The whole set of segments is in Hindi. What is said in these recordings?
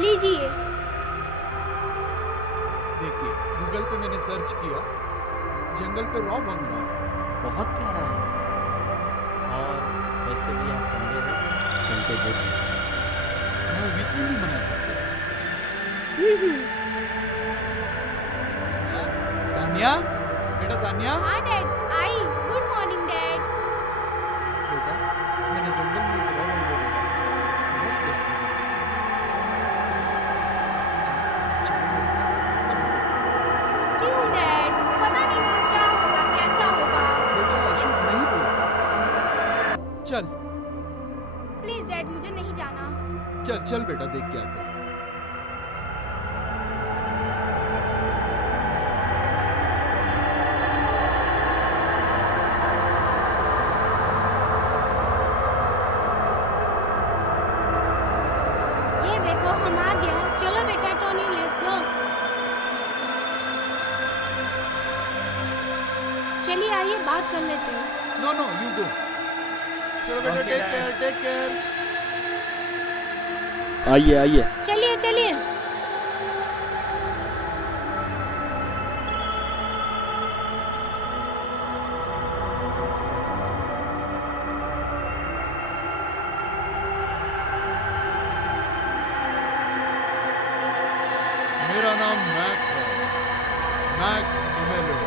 लीजिए। देखिए, गूगल पे मैंने सर्च किया, जंगल पे रॉ बंगला है। बहुत प्यारा है। और वैसे भी आज संडे है, चल के देख लेते हैं। वहाँ वीकेंड भी मना सकते हैं। हम्म। तान्या, बेटा तान्या। हाँ डैड, आई। Good morning dad. बेटा, मैंने जंगल में एक रॉ बंगला देखा, बहुत प्यारा जंगल। चलो मेरे साथ, चलो देखते हैं। क्यों डैड? पता नहीं वहाँ क्या होगा, कैसा होगा। बेटा अशोक नहीं बोलता। चल प्लीज डैड, मुझे नहीं जाना। चल चल बेटा, देख के आते हैं। ये देखो हम आ गए। चलो बेटा टोनी, लेट्स गो। चलिए आइए बात कर लेते हैं। No no, you go. चलो बेटा, Okay, take Dad. Care, take care. आइए आइए। चलिए चलिए। मेरा नाम मैक है, मैक एमएलए।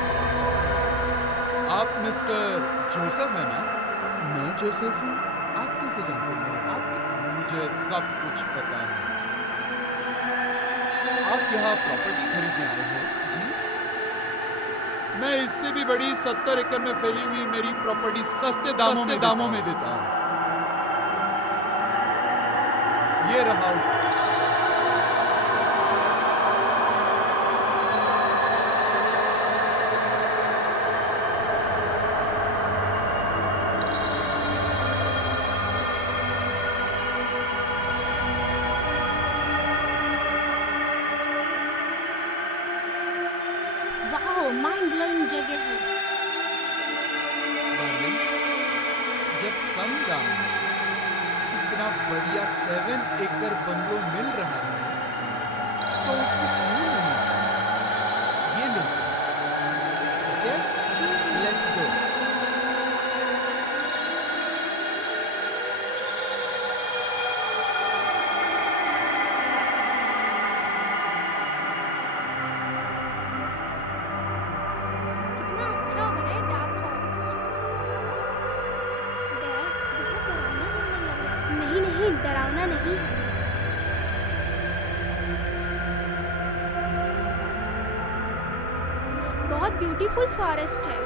आप मिस्टर जोसेफ है ना? मैं जोसेफ हूँ। आप कैसे जानते हैं मेरे बाप? मुझे सब कुछ पता है। आप यहाँ प्रॉपर्टी खरीदने आए हैं जी? मैं इससे भी बड़ी 70 एकड़ में फैली हुई मेरी प्रॉपर्टी सस्ते दामों में देता हूँ। ये रहा। वाओ, माइंड ब्लोइंग जगह है। डार्लिंग, जब कम दाम में इतना बढ़िया 7 एकड़ बंगलो मिल रहा है तो उसको क्यों लेना? ये लेते हैं, ओके? Let's go. कितना अच्छा होगा ना डार्क फॉरेस्ट। डैड, बहुत डरावना जंगल लग रहा है। नहीं नहीं, डरावना नहीं है। बहुत ब्यूटीफुल फॉरेस्ट है।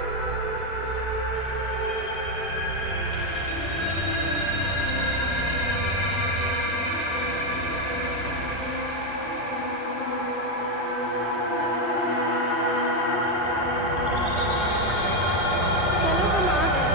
चलो हम आ गए।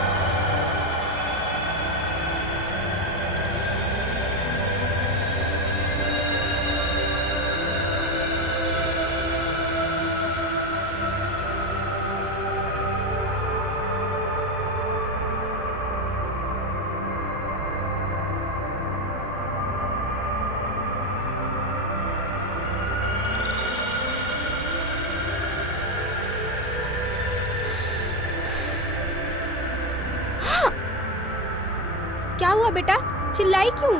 क्या हुआ बेटा? चिल्लाई क्यों?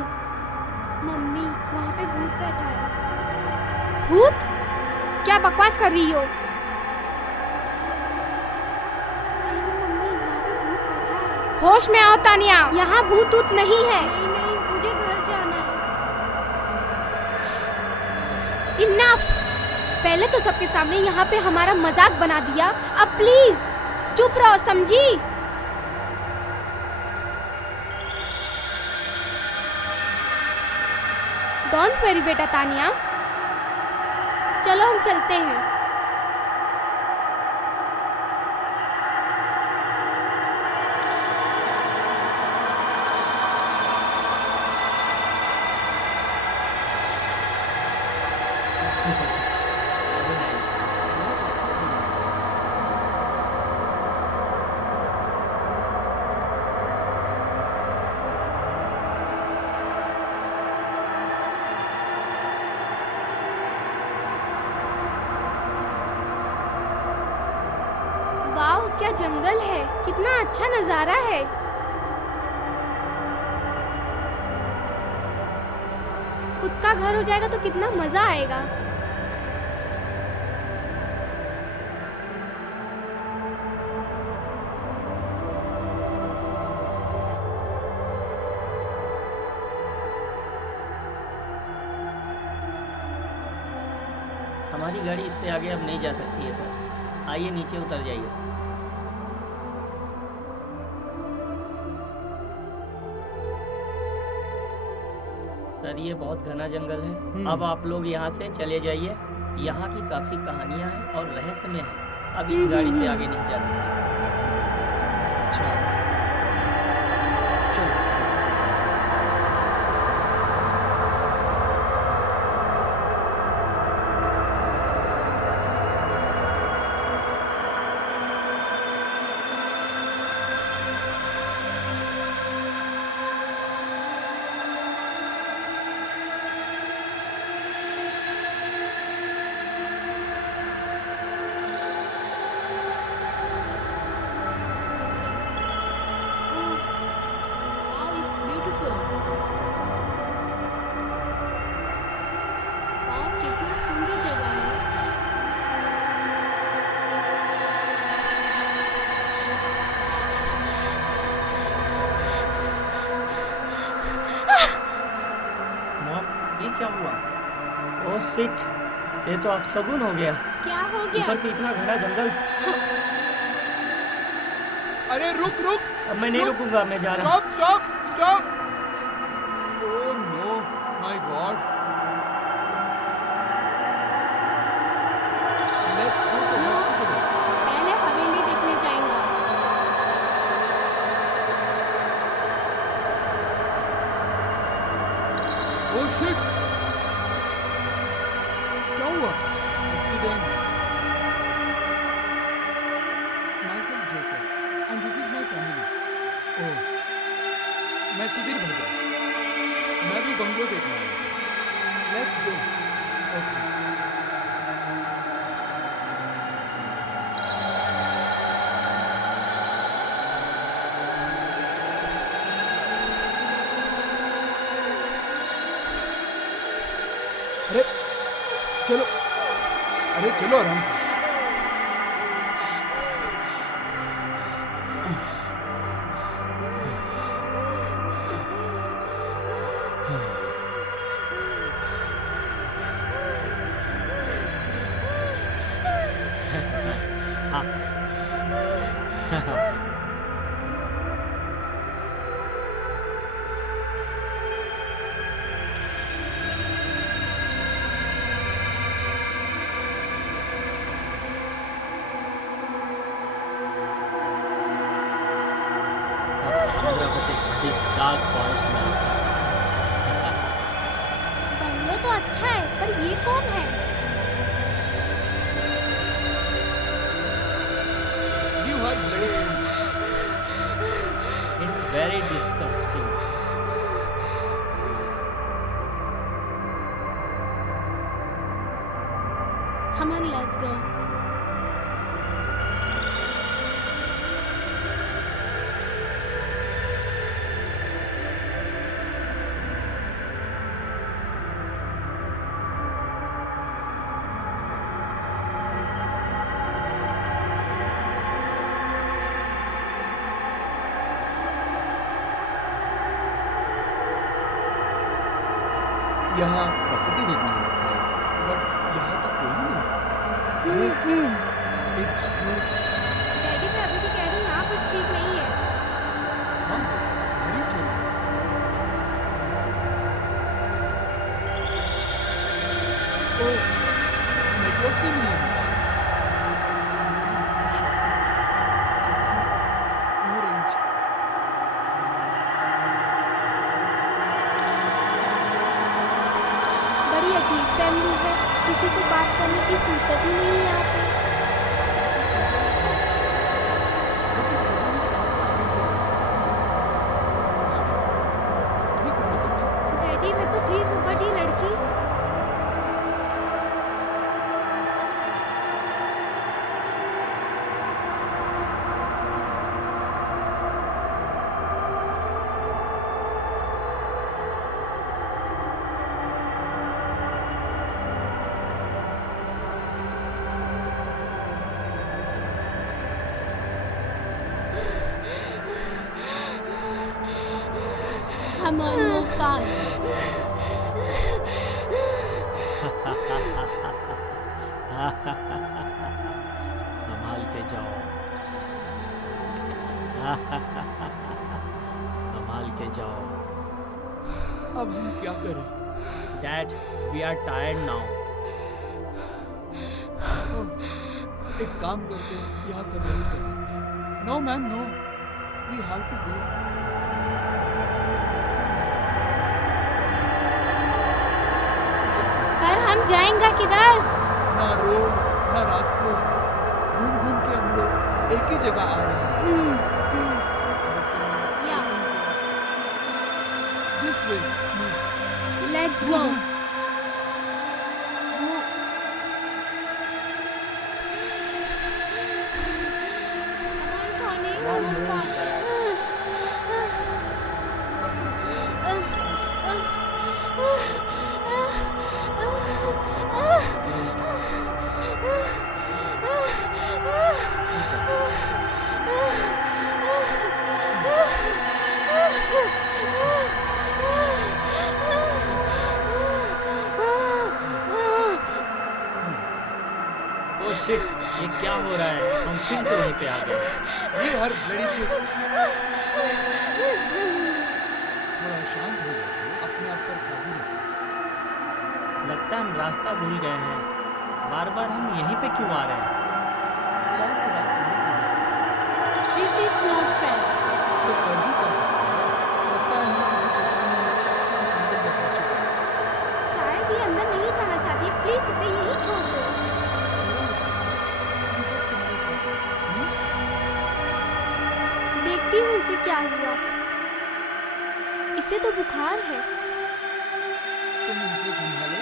मम्मी, वहाँ पे भूत बैठा है। भूत? क्या बकवास कर रही हो? नहीं ना मम्मी, वहाँ पे भूत बैठा है। होश में आओ तानिया, यहाँ भूत ऊत नहीं है। नहीं नहीं, मुझे घर जाना है। इनफ! पहले तो सबके सामने यहाँ पे हमारा मजाक बना दिया, अब प्लीज चुप रहो, समझी? डोंट वेरी बेटा तानिया, चलो हम चलते हैं। Very nice. बहुत अच्छा जंगल है। जंगल है, कितना अच्छा नजारा है। खुद का घर हो जाएगा तो कितना मजा आएगा। हमारी गाड़ी इससे आगे अब नहीं जा सकती है सर। आइए नीचे उतर जाइए सर। सर ये बहुत घना जंगल है। अब आप लोग यहाँ से चले जाइए। यहाँ की काफ़ी कहानियाँ हैं और रहस्यमय है। अब इस गाड़ी से आगे नहीं जा सकते सर। अच्छा, चलो। Wow, it's beautiful. Wow, कितना सुंदर जगह है। मॉम, ये क्या हुआ? ओह शिट, ये तो अब शगुन हो गया। क्या हो गया? ऊपर से इतना घना जंगल। अरे रुक रुक, अब मैं नहीं रुकूंगा, मैं जा रहा हूँ। Stop stop stop. Oh no, my god. Let's go to hospital. पहले हवेली देखने जाएंगा। ओह शिट, क्या हुआ? Accident. Myself Joseph and this is my family. Oh, मैं सुधीर भद्रा। मैं भी बंगलो देखने आया हूँ। Let's go. ओके। अरे चलो, अरे चलो आराम से। अमरावती 26 डार्क फॉरेस्ट में आता है। बंगलो तो अच्छा है, पर ये कौन है? You are bloody. It's very disgusting. Come on, let's go. यहाँ प्रॉपर्टी देखने आया था, बट यहाँ तो कोई नहीं है। Yes, it's true. डैडी, मैं अभी भी कह रही हूँ यहाँ कुछ ठीक नहीं है। हाँ बेटा, घर ही चल रहा है। ओह, नेटवर्क भी नहीं है बेटा। Really shocking. I think no range. बड़ी अजीब फैमिली है, किसी को बात करने की फुर्सत ही नहीं है यहाँ पे। लेकिन पता नहीं कहाँ से आ गई ये लड़की। ठीक हो ना बेटा? डैडी, मैं तो ठीक हूँ, बट ये लड़की। Come on, move fast. संभाल के जाओ। संभाल के जाओ। अब हम क्या करें? Dad, we are tired now. एक काम करते हैं, यहाँ से रेस्ट कर लेते हैं। No man no, we have to go. पर हम जाएंगे किधर? ना रोड ना रास्ते, घूम घूम के हम लोग एक ही जगह आ रहे हैं। Yeah. This way. Let's go. Come on, Tony, move fast. Oh shit, ये क्या हो रहा है? हम फिर से वहीं पे आ गए। ये हर ब्लडी शिट। थोड़ा शांत हो जाओ, अपने आप पर काबू रखो। लगता है हम रास्ता भूल गए हैं। बार बार हम यहीं पे क्यों आ रहे हैं? फिलहाल तो रात नहीं गुजरी, This is not fair. तो कर भी क्या सकते हैं? लगता है हम किसी शैतानी शक्ति के जंगल में फंस चुके हैं। शायद ये अंदर नहीं जाना चाहती है, प्लीज इसे यहीं छोड़ दो। डरो मत, हम सब तुम्हारे साथ हैं। देखती हूँ इसे क्या हुआ। इसे तो बुखार है। तुम इसे संभालो,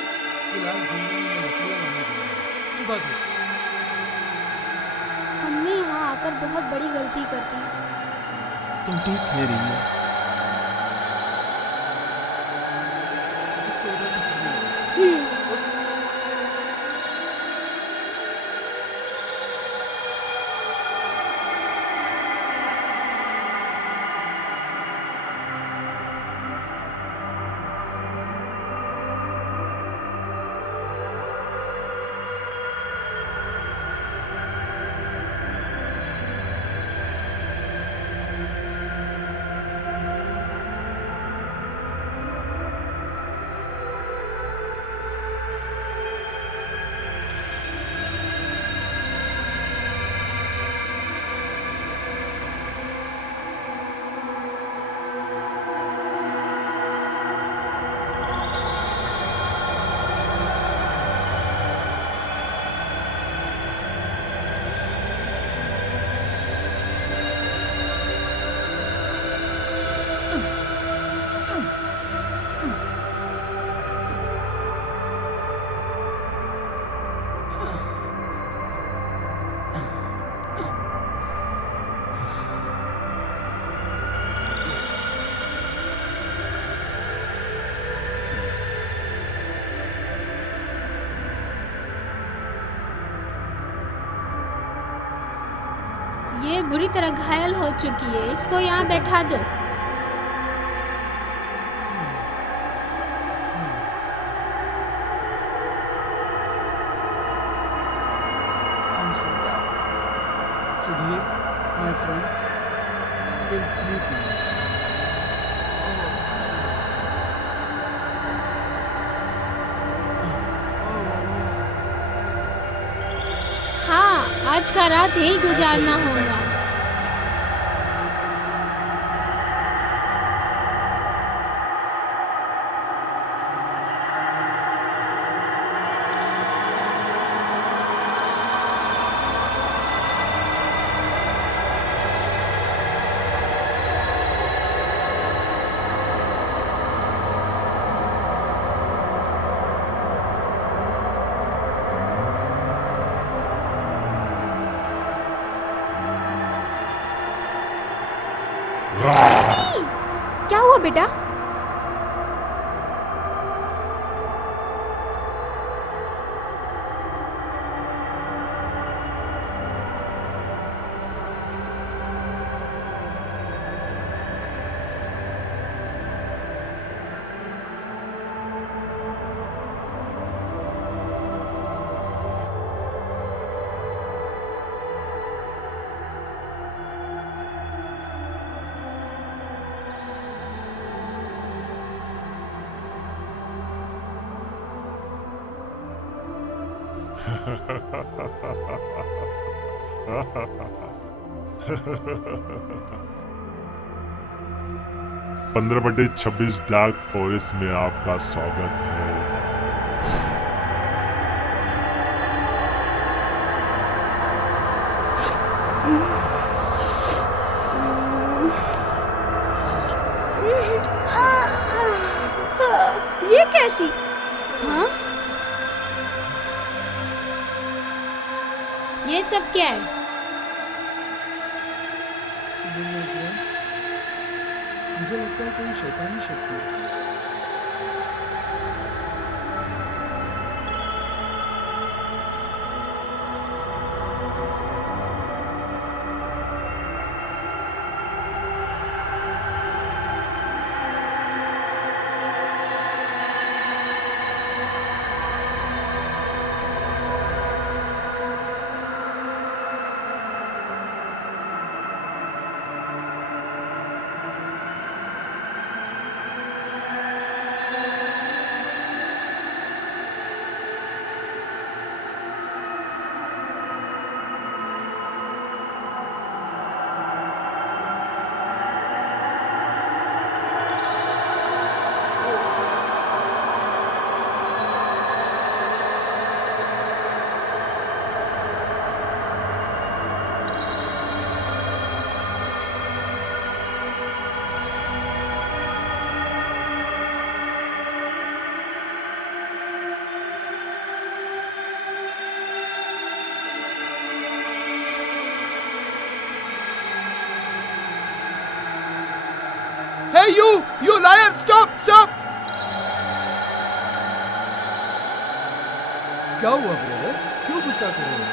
फिलहाल जंगल में मैं लकड़ियाँ लाने जा रहा हूँ। सुबह तक। हमने यहाँ आकर बहुत बड़ी गलती कर दी। तुम ठीक है रही हो। इसको उधर तक करने लगा। ये बुरी तरह घायल हो चुकी है, इसको यहाँ बैठा दो। I'm so tired. Sudhir, my friend, will sleep now. हाँ, आज का रात यही गुजारना होगा। क्या हुआ बेटा? पंद्रह बटे 26 डार्क फॉरेस्ट में आपका स्वागत है। ये कैसी? हाँ? ये सब क्या है? मुझे लगता है कोई शैतानी शक्ति है। Hey you liar! Stop! क्या हुआ ब्रदर? क्यों गुस्सा कर रहे हो?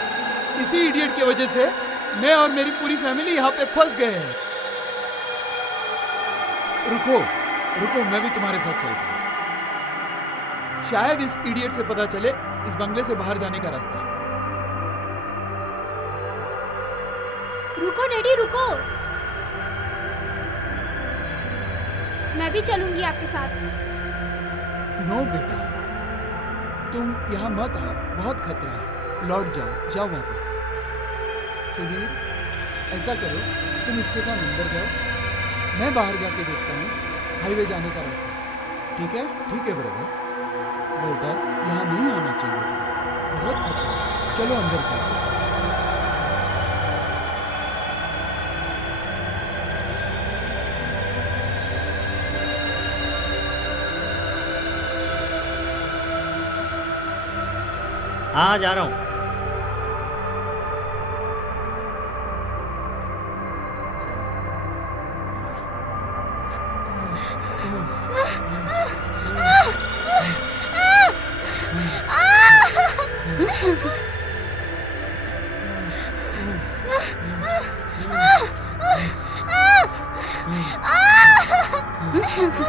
इसी इडियट की वजह से मैं और मेरी पूरी फैमिली यहाँ पे फंस गए हैं। रुको, मैं भी तुम्हारे साथ चलता हूँ। शायद इस इडियट से पता चले इस बंगले से बाहर जाने का रास्ता। रुको डैडी, रुको। मैं भी चलूंगी आपके साथ। नो बेटा, तुम यहाँ मत आओ, बहुत खतरा है। लौट जाओ वापस। सुधीर, ऐसा करो, तुम इसके साथ अंदर जाओ, मैं बाहर जाके देखता हूँ हाईवे जाने का रास्ता। ठीक है ब्रदर। बेटा, यहाँ नहीं आना चाहिए था, बहुत खतरा है। चलो अंदर चलते हैं। हाँ, जा रहा हूँ।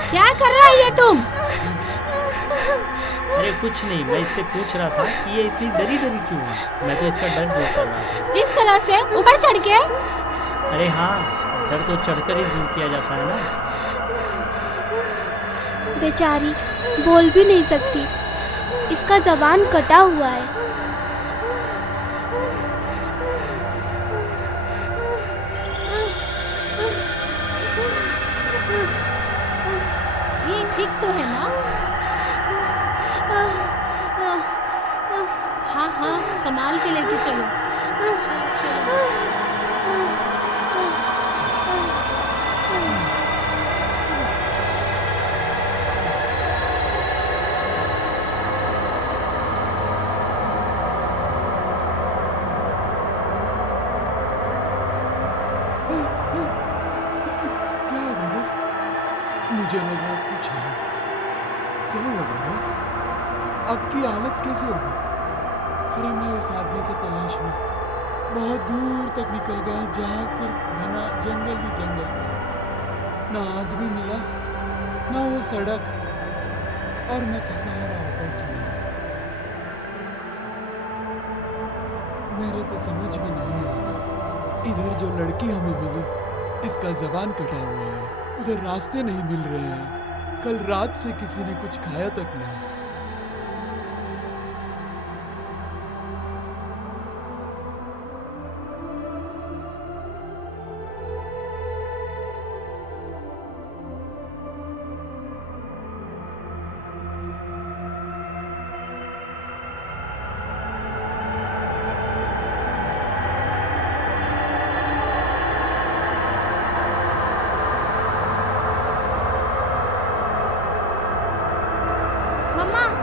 क्या कर रहा है ये तुम? अरे कुछ नहीं, मैं इससे पूछ रहा था कि ये इतनी डरी क्यों है। मैं तो इसका डर दूर कर रहा था। इस तरह से ऊपर चढ़ के? अरे हाँ, डर तो चढ़कर ही दूर किया जाता है ना। बेचारी बोल भी नहीं सकती, इसका जबान कटा हुआ है। ये ठीक तो है ना? हाँ, संभाल के लेके चलो। चलो। क्या है ब्रदर? मुझे लगा कुछ है। क्या हुआ ब्रदर? आपकी हालत कैसे हो गई? अरे मैं उस आदमी की तलाश में बहुत दूर तक निकल गया, जहाँ सिर्फ घना जंगल ही जंगल था। ना आदमी मिला, ना वो सड़क, और मैं थका हारा वापस चला आया। मेरे तो समझ में नहीं आ रहा। इधर जो लड़की हमें मिली, इसका जबान कटा हुआ है, उधर रास्ते नहीं मिल रहे हैं। कल रात से किसी ने कुछ खाया तक नहीं।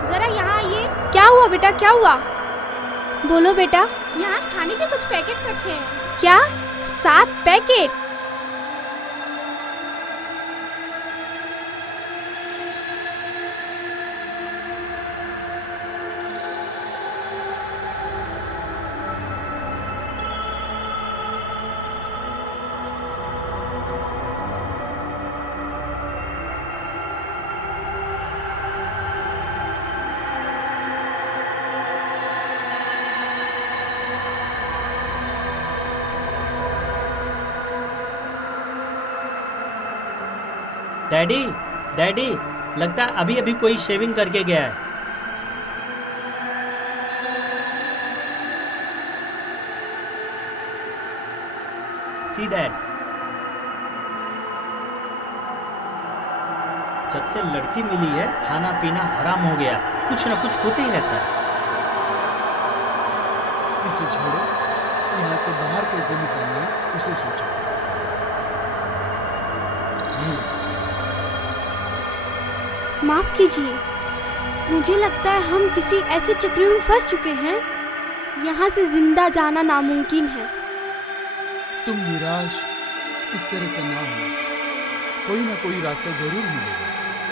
जरा यहाँ आइए। क्या हुआ बेटा, क्या हुआ? बोलो बेटा। यहाँ खाने के कुछ पैकेट्स रखे हैं। क्या? 7 पैकेट? डैडी, डैडी, लगता है अभी अभी कोई शेविंग करके गया है। सी डैड, जब से लड़की मिली है खाना पीना हराम हो गया, कुछ ना कुछ होते ही रहता है। इसे छोड़ो, यहाँ से बाहर कैसे निकलना है उसे सोचो। माफ कीजिए, मुझे लगता है हम किसी ऐसे चक्र में फंस चुके हैं, यहाँ से जिंदा जाना नामुमकिन है। तुम निराश इस तरह से ना हो, कोई ना कोई रास्ता जरूर मिलेगा।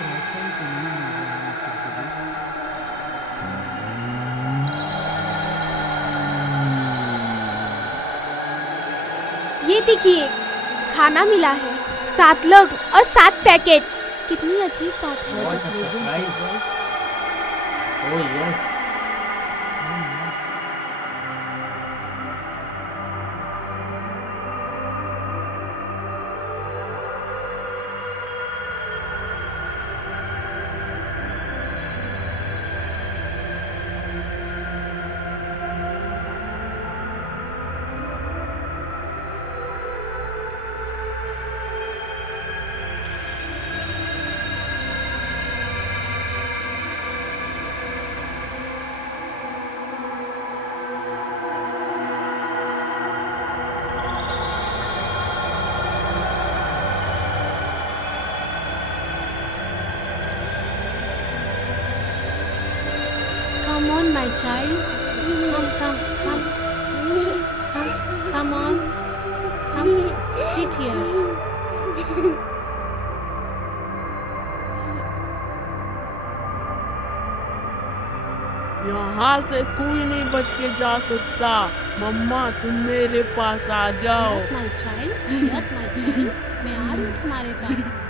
रास्ता ही तो नहीं मिल रहा है मिस्टर सुधीर। ये देखिए, खाना मिला है, 7 लोग और 7 पैकेट्स। कितनी अजीब बात है। What a surprise. Oh yes. Oh yes. Come on, my child. Come on. Come. Sit here. यहाँ से कोई नहीं बच के जा सकता। मम्मा, तुम मेरे पास आ जाओ। Yes, my child. Yes, my child. मैं आ रही हूँ तुम्हारे पास।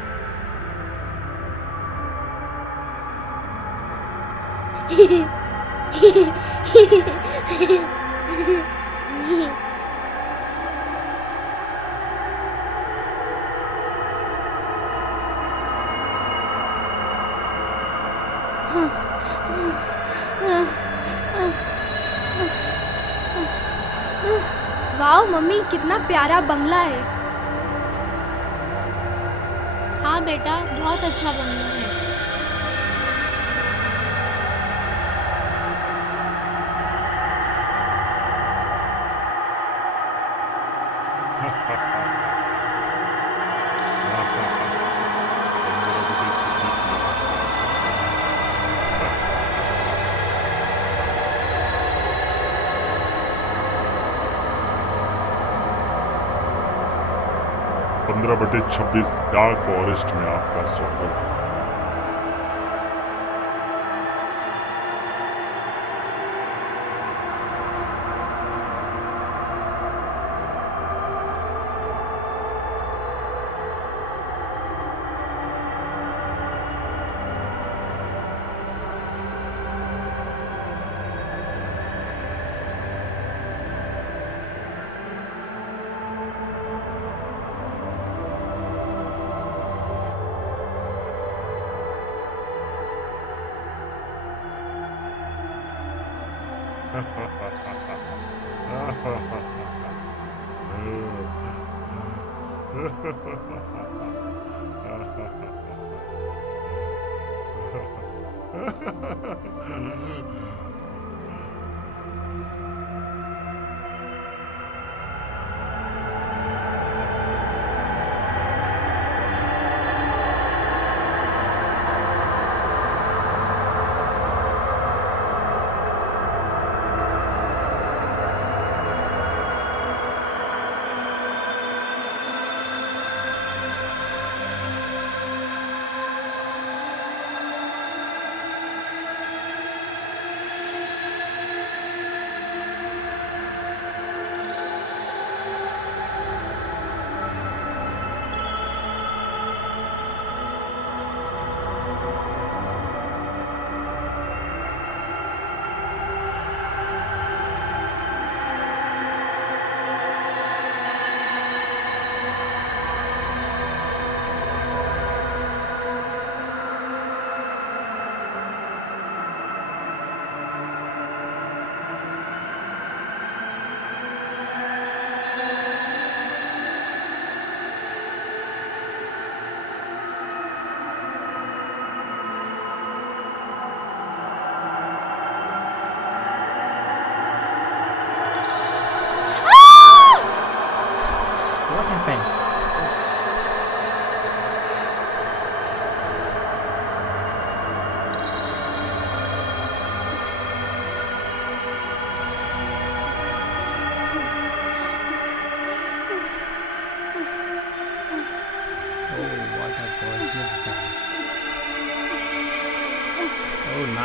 वाओ मम्मी, कितना प्यारा बंगला है। हाँ बेटा, बहुत अच्छा बंगला है। पंद्रह बटे 26 डार्क फॉरेस्ट में आपका स्वागत है।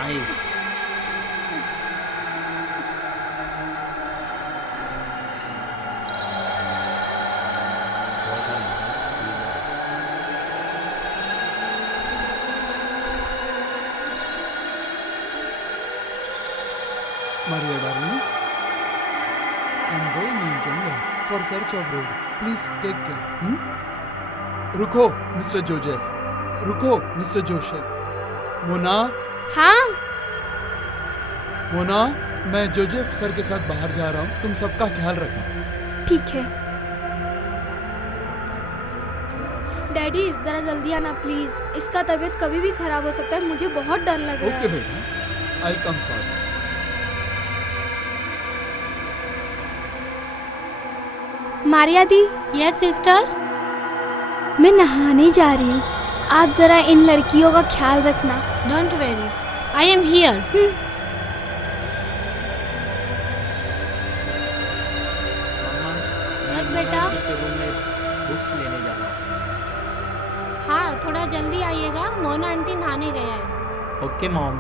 Nice. Maria darling, I'm going in jungle for search of road. Please take care. रुको मिस्टर जोसेफ, रुको मिस्टर जोसेफ। मोना, हाँ मोना, मैं जोसेफ सर के साथ बाहर जा रहा हूँ, तुम सबका ख्याल रखना। ठीक है। डैडी जरा जल्दी आना प्लीज, इसका तबीयत कभी भी खराब हो सकता है, मुझे बहुत डर लग रहा ओके है। बेटा, आई कम फास्ट। मारिया दी, यस सिस्टर। मैं नहाने जा रही हूँ, आप जरा इन लड़कियों का ख्याल रखना। Don't worry, I am here. मम्मा, मैं बस मोना बेटा। आंटी के रूम में बुक्स लेने जा रहा हूँ। हाँ, थोड़ा जल्दी आइएगा, मोना आंटी नहाने गया है। Okay mom.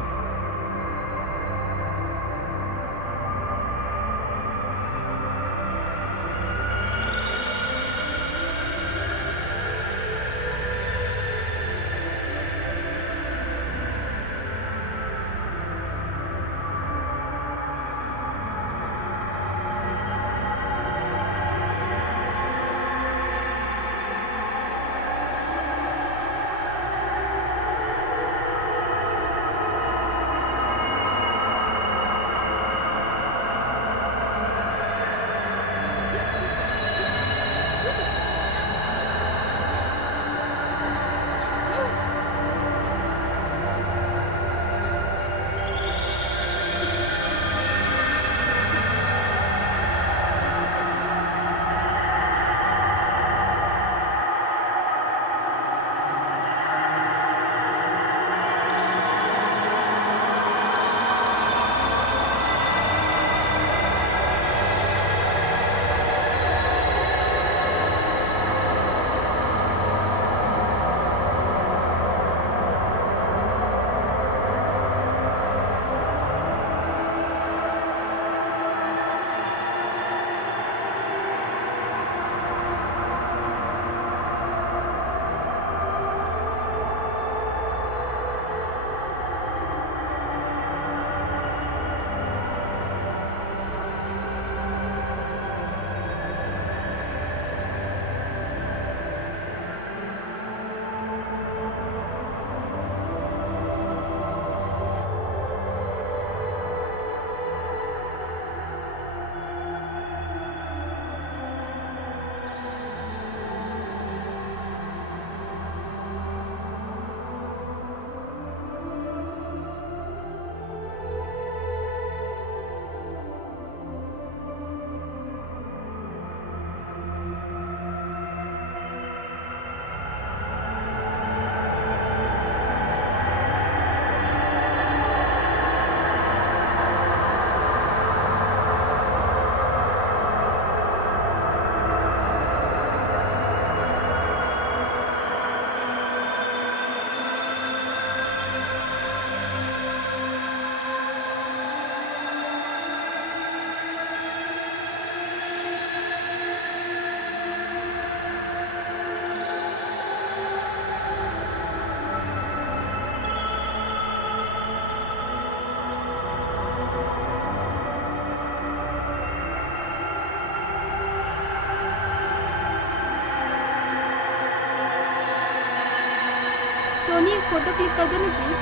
टोनी एक फोटो क्लिक कर दो ना प्लीज।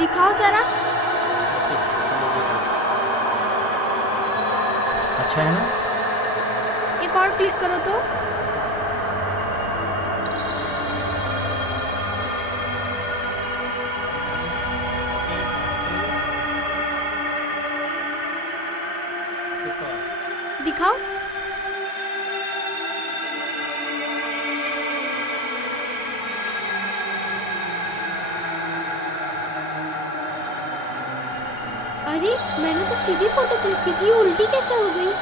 दिखाओ जरा। अच्छा है ना? एक और क्लिक करो तो। सुपर। दिखाओ। अरे मैंने तो सीधी फोटो क्लिक की थी, उल्टी कैसे हो गई?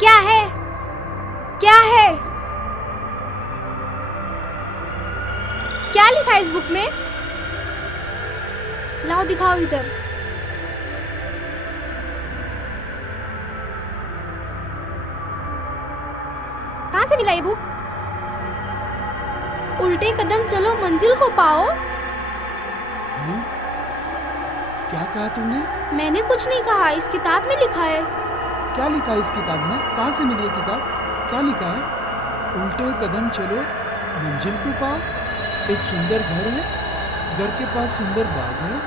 क्या है? क्या है? क्या लिखा है इस बुक में? लाओ दिखाओ इधर। कहाँ से मिला ये बुक? उल्टे कदम चलो मंजिल को पाओ। हाँ? क्या कहा तुमने? मैंने कुछ नहीं कहा, इस किताब में लिखा है। क्या लिखा है इस किताब में? कहाँ से मिली है किताब? क्या लिखा है? उल्टे कदम चलो मंजिल को पाओ। एक सुंदर घर है, घर के पास सुंदर बाग है।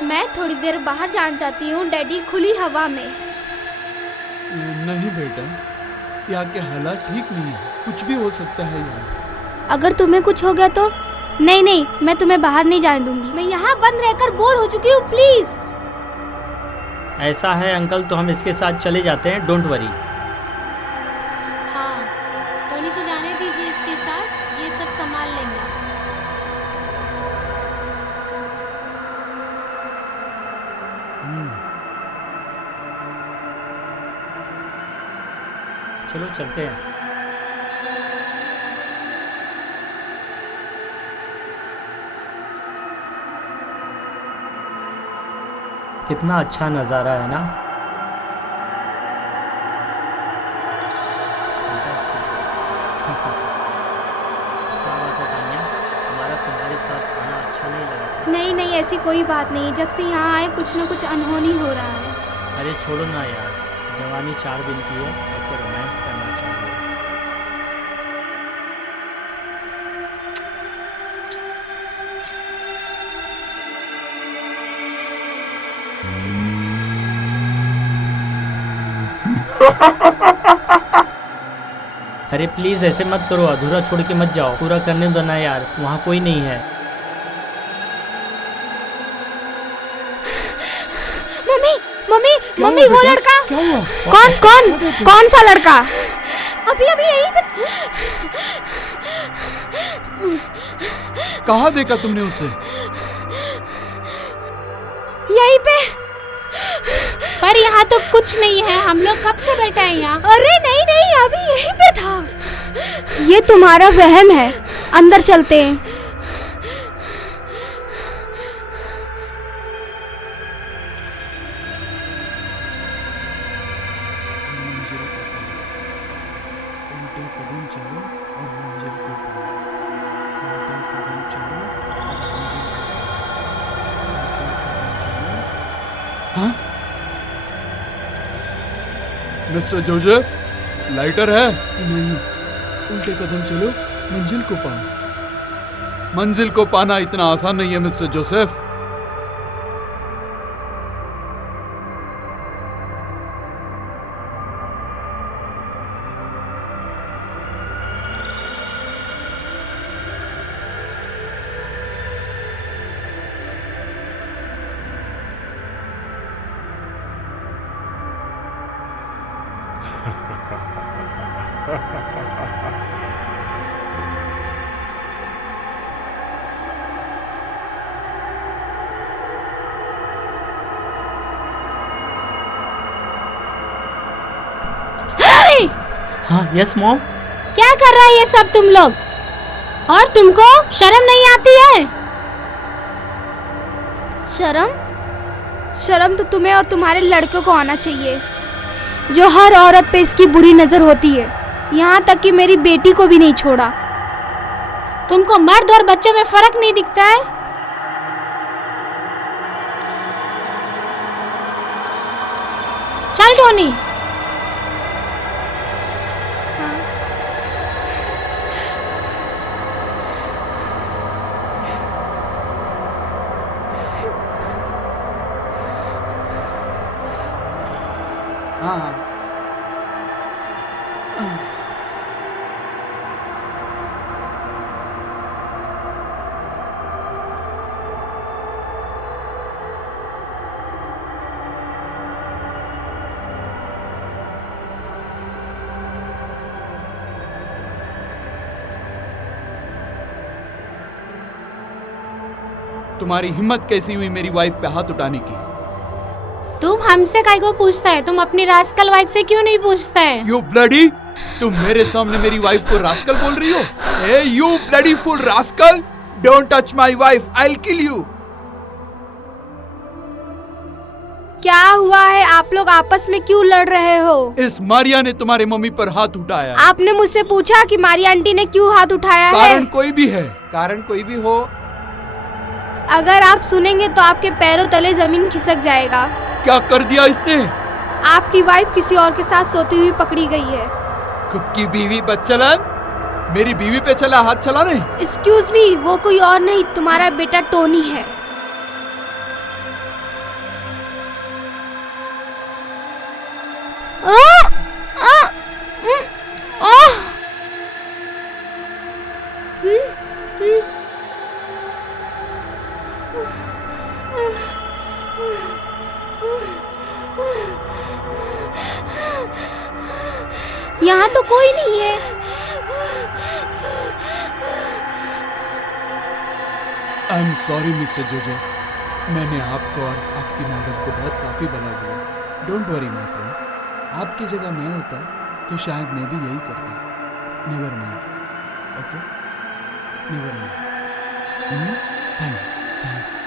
मैं थोड़ी देर बाहर जाना चाहती हूँ डैडी, खुली हवा में। नहीं बेटा, यहाँ के हालात ठीक नहीं है, कुछ भी हो सकता है यहाँ। अगर तुम्हें कुछ हो गया तो? नहीं नहीं, मैं तुम्हें बाहर नहीं जाने दूंगी। मैं यहाँ बंद रहकर बोर हो चुकी हूँ, प्लीज। ऐसा है अंकल, तो हम इसके साथ चले जाते हैं, डोंट वरी। हाँ, टोनी को जाने दीजिए इसके साथ, ये सब संभाल लेंगे। चलो चलते हैं। कितना अच्छा नज़ारा है ना। क्या बात है तानिया, हमारा तुम्हारे साथ आना अच्छा नहीं लगा? नहीं नहीं, ऐसी कोई बात नहीं, जब से यहाँ आए कुछ न कुछ अनहोनी हो रहा है। अरे छोड़ो ना यार, जवानी 4 दिन की है, ऐसे रोमांस करना चाहिए। अरे प्लीज ऐसे मत करो, अधूरा छोड़ के मत जाओ, पूरा करने दो ना यार, वहाँ कोई नहीं है। मम्मी मम्मी मम्मी वो बेटा? लड़का क्या हुआ? कौन सा लड़का? अभी अभी यहीं पे। कहाँ देखा तुमने उसे? यहीं पे। पर यहाँ तो कुछ नहीं है, हम लोग कब से बैठे हैं यहाँ। अरे नहीं नहीं, अभी यहीं पे था। ये तुम्हारा वहम है, अंदर चलते हैं। मंजिल को पाओ, उल्टे कदम चलो और मंजिल को पाओ, उल्टे कदम चलो और मंजिल को पाओ, उल्टे कदम चलो। हाँ? मिस्टर जोसेफ, लाइटर है? नहीं। उल्टे कदम चलो, मंजिल को पाओ। मंजिल को पाना इतना आसान नहीं है मिस्टर जोसेफ। हाँ यस मॉम। क्या कर रहा है ये सब तुम लोग? और तुमको शर्म नहीं आती है? शर्म तो तुम्हें और तुम्हारे लड़के को आना चाहिए, जो हर औरत पे इसकी बुरी नजर होती है, यहाँ तक कि मेरी बेटी को भी नहीं छोड़ा। तुमको मर्द और बच्चों में फर्क नहीं दिखता है? चल टोनी। हाँ। तुम्हारी हिम्मत कैसी हुई मेरी वाइफ पे हाथ उठाने की? तुम हमसे काहे को पूछता है? तुम अपनी रास्कल वाइफ से क्यों नहीं पूछता है? You bloody! तुम मेरे सामने मेरी वाइफ को रास्कल बोल रही हो? Hey, you bloody fool rascal! Don't touch my wife! I'll kill you! क्या हुआ है? आप लोग आपस में क्यों लड़ रहे हो? इस मारिया ने तुम्हारे मम्मी पर हाथ उठाया। आपने मुझसे पूछा कि मारिया आंटी ने क्यों हाथ उठाया कारण है? कोई भी है, कारण कोई भी हो। अगर आप सुनेंगे तो आपके पैरों तले जमीन खिसक जाएगा। क्या कर दिया इसने? आपकी वाइफ किसी और के साथ सोती हुई पकड़ी गई है। खुद की बीवी बदचलन, मेरी बीवी पे चला हाथ चलाने। एक्सक्यूज मी, वो कोई और नहीं, तुम्हारा बेटा टोनी है। यहाँ तो कोई नहीं है। आई एम सॉरी मिस्टर जोजो, मैंने आपको और आपकी मैडम को बहुत काफी भला बोला। डोंट वरी माय फ्रेंड, आपकी जगह मैं होता तो शायद मैं भी यही करता। Never mind, okay, never mind. Thanks, thanks.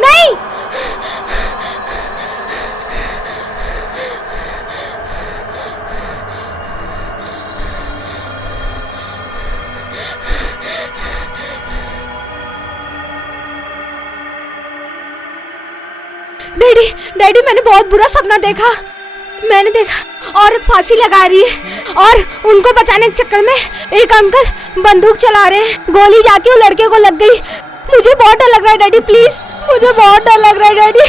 नहीं, डैडी, डैडी, मैंने बहुत बुरा सपना देखा। मैंने देखा औरत फांसी लगा रही है और उनको बचाने के चक्कर में एक अंकल बंदूक चला रहे हैं। गोली जाके वो लड़के को लग गई। मुझे बहुत डर लग रहा है डैडी, प्लीज। मुझे बहुत डर लग रहा है डैडी।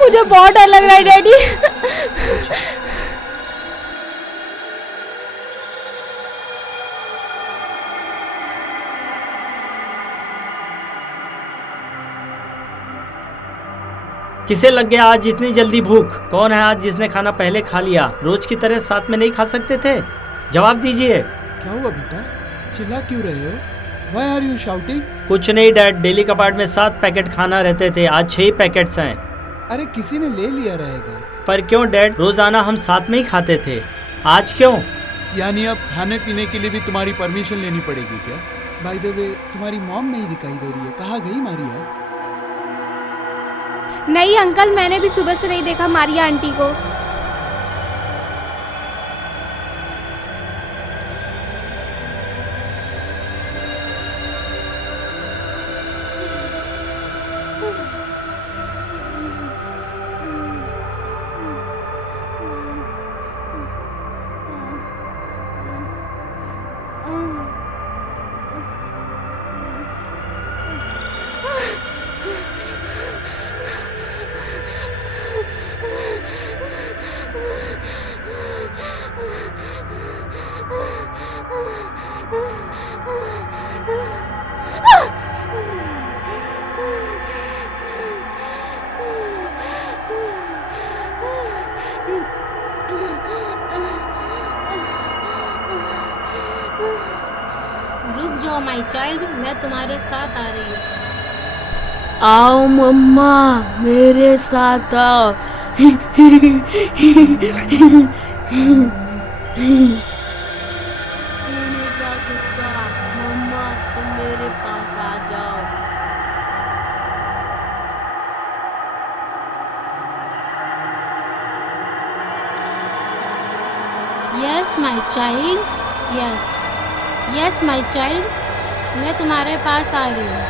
मुझे बहुत डर लग रहा है डैडी। किसे लग गया आज इतनी जल्दी भूख? कौन है आज जिसने खाना पहले खा लिया? रोज की तरह साथ में नहीं खा सकते थे? जवाब दीजिए। क्या हुआ बेटा, चिल्ला क्यों रहे हो? Why are you shouting? कुछ नहीं डैड, डेली कपाट में 7 पैकेट खाना रहते थे, आज 6 पैकेट्स हैं। अरे किसी ने ले लिया रहेगा। पर क्यों डैड, रोजाना हम साथ में ही खाते थे, आज क्यों? यानी अब खाने पीने के लिए भी तुम्हारी परमिशन लेनी पड़ेगी क्या? बाय द वे, तुम्हारी मॉम नहीं दिखाई दे रही है, कहाँ गई मारिया? नहीं अंकल, मैंने भी सुबह से नहीं देखा मारिया आंटी को। रुक जाओ माय चाइल्ड, मैं तुम्हारे साथ आ रही हूँ। आओ मम्मा, मेरे साथ आओ। मैं नहीं जा सकता। मम्मा, तुम मेरे पास आ जाओ। Yes my child, yes yes my child, मैं तुम्हारे पास आ रही हूँ।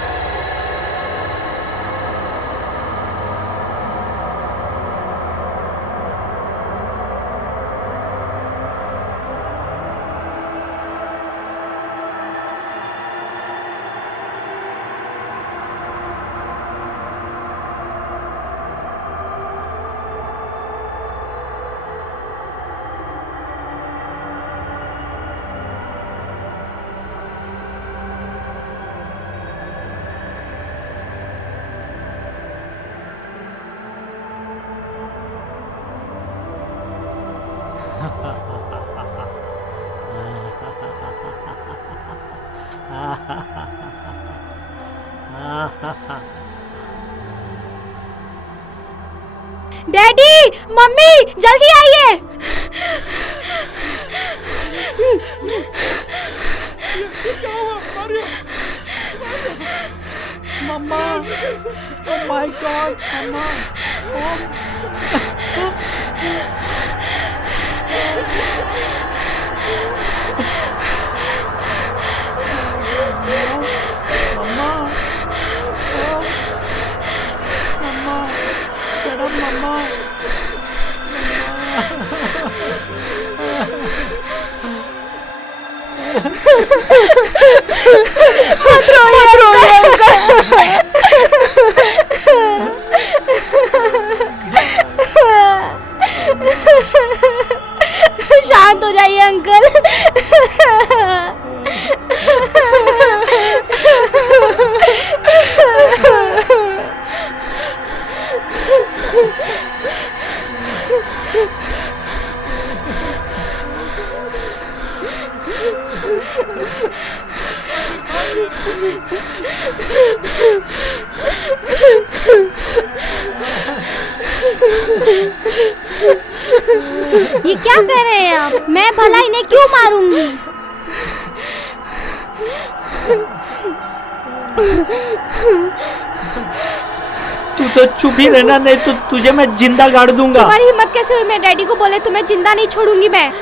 डैडी, मम्मी, जल्दी आइए। मम्मा, ओह माय गॉड, मम्मा, मम्मा, मम्मा, get up, मम्मा, मत रोइए शांत हो जाइए अंकल। ये क्या कर रहे हैं आप? मैं भला इन्हें क्यों मारूंगी? तू तो चुप ही रहना, नहीं तो तुझे मैं जिंदा गाड़ दूंगा। तुम्हारी हिम्मत कैसे हुई मैं डैडी को बोले तुम्हें जिंदा नहीं छोड़ूंगी मैं?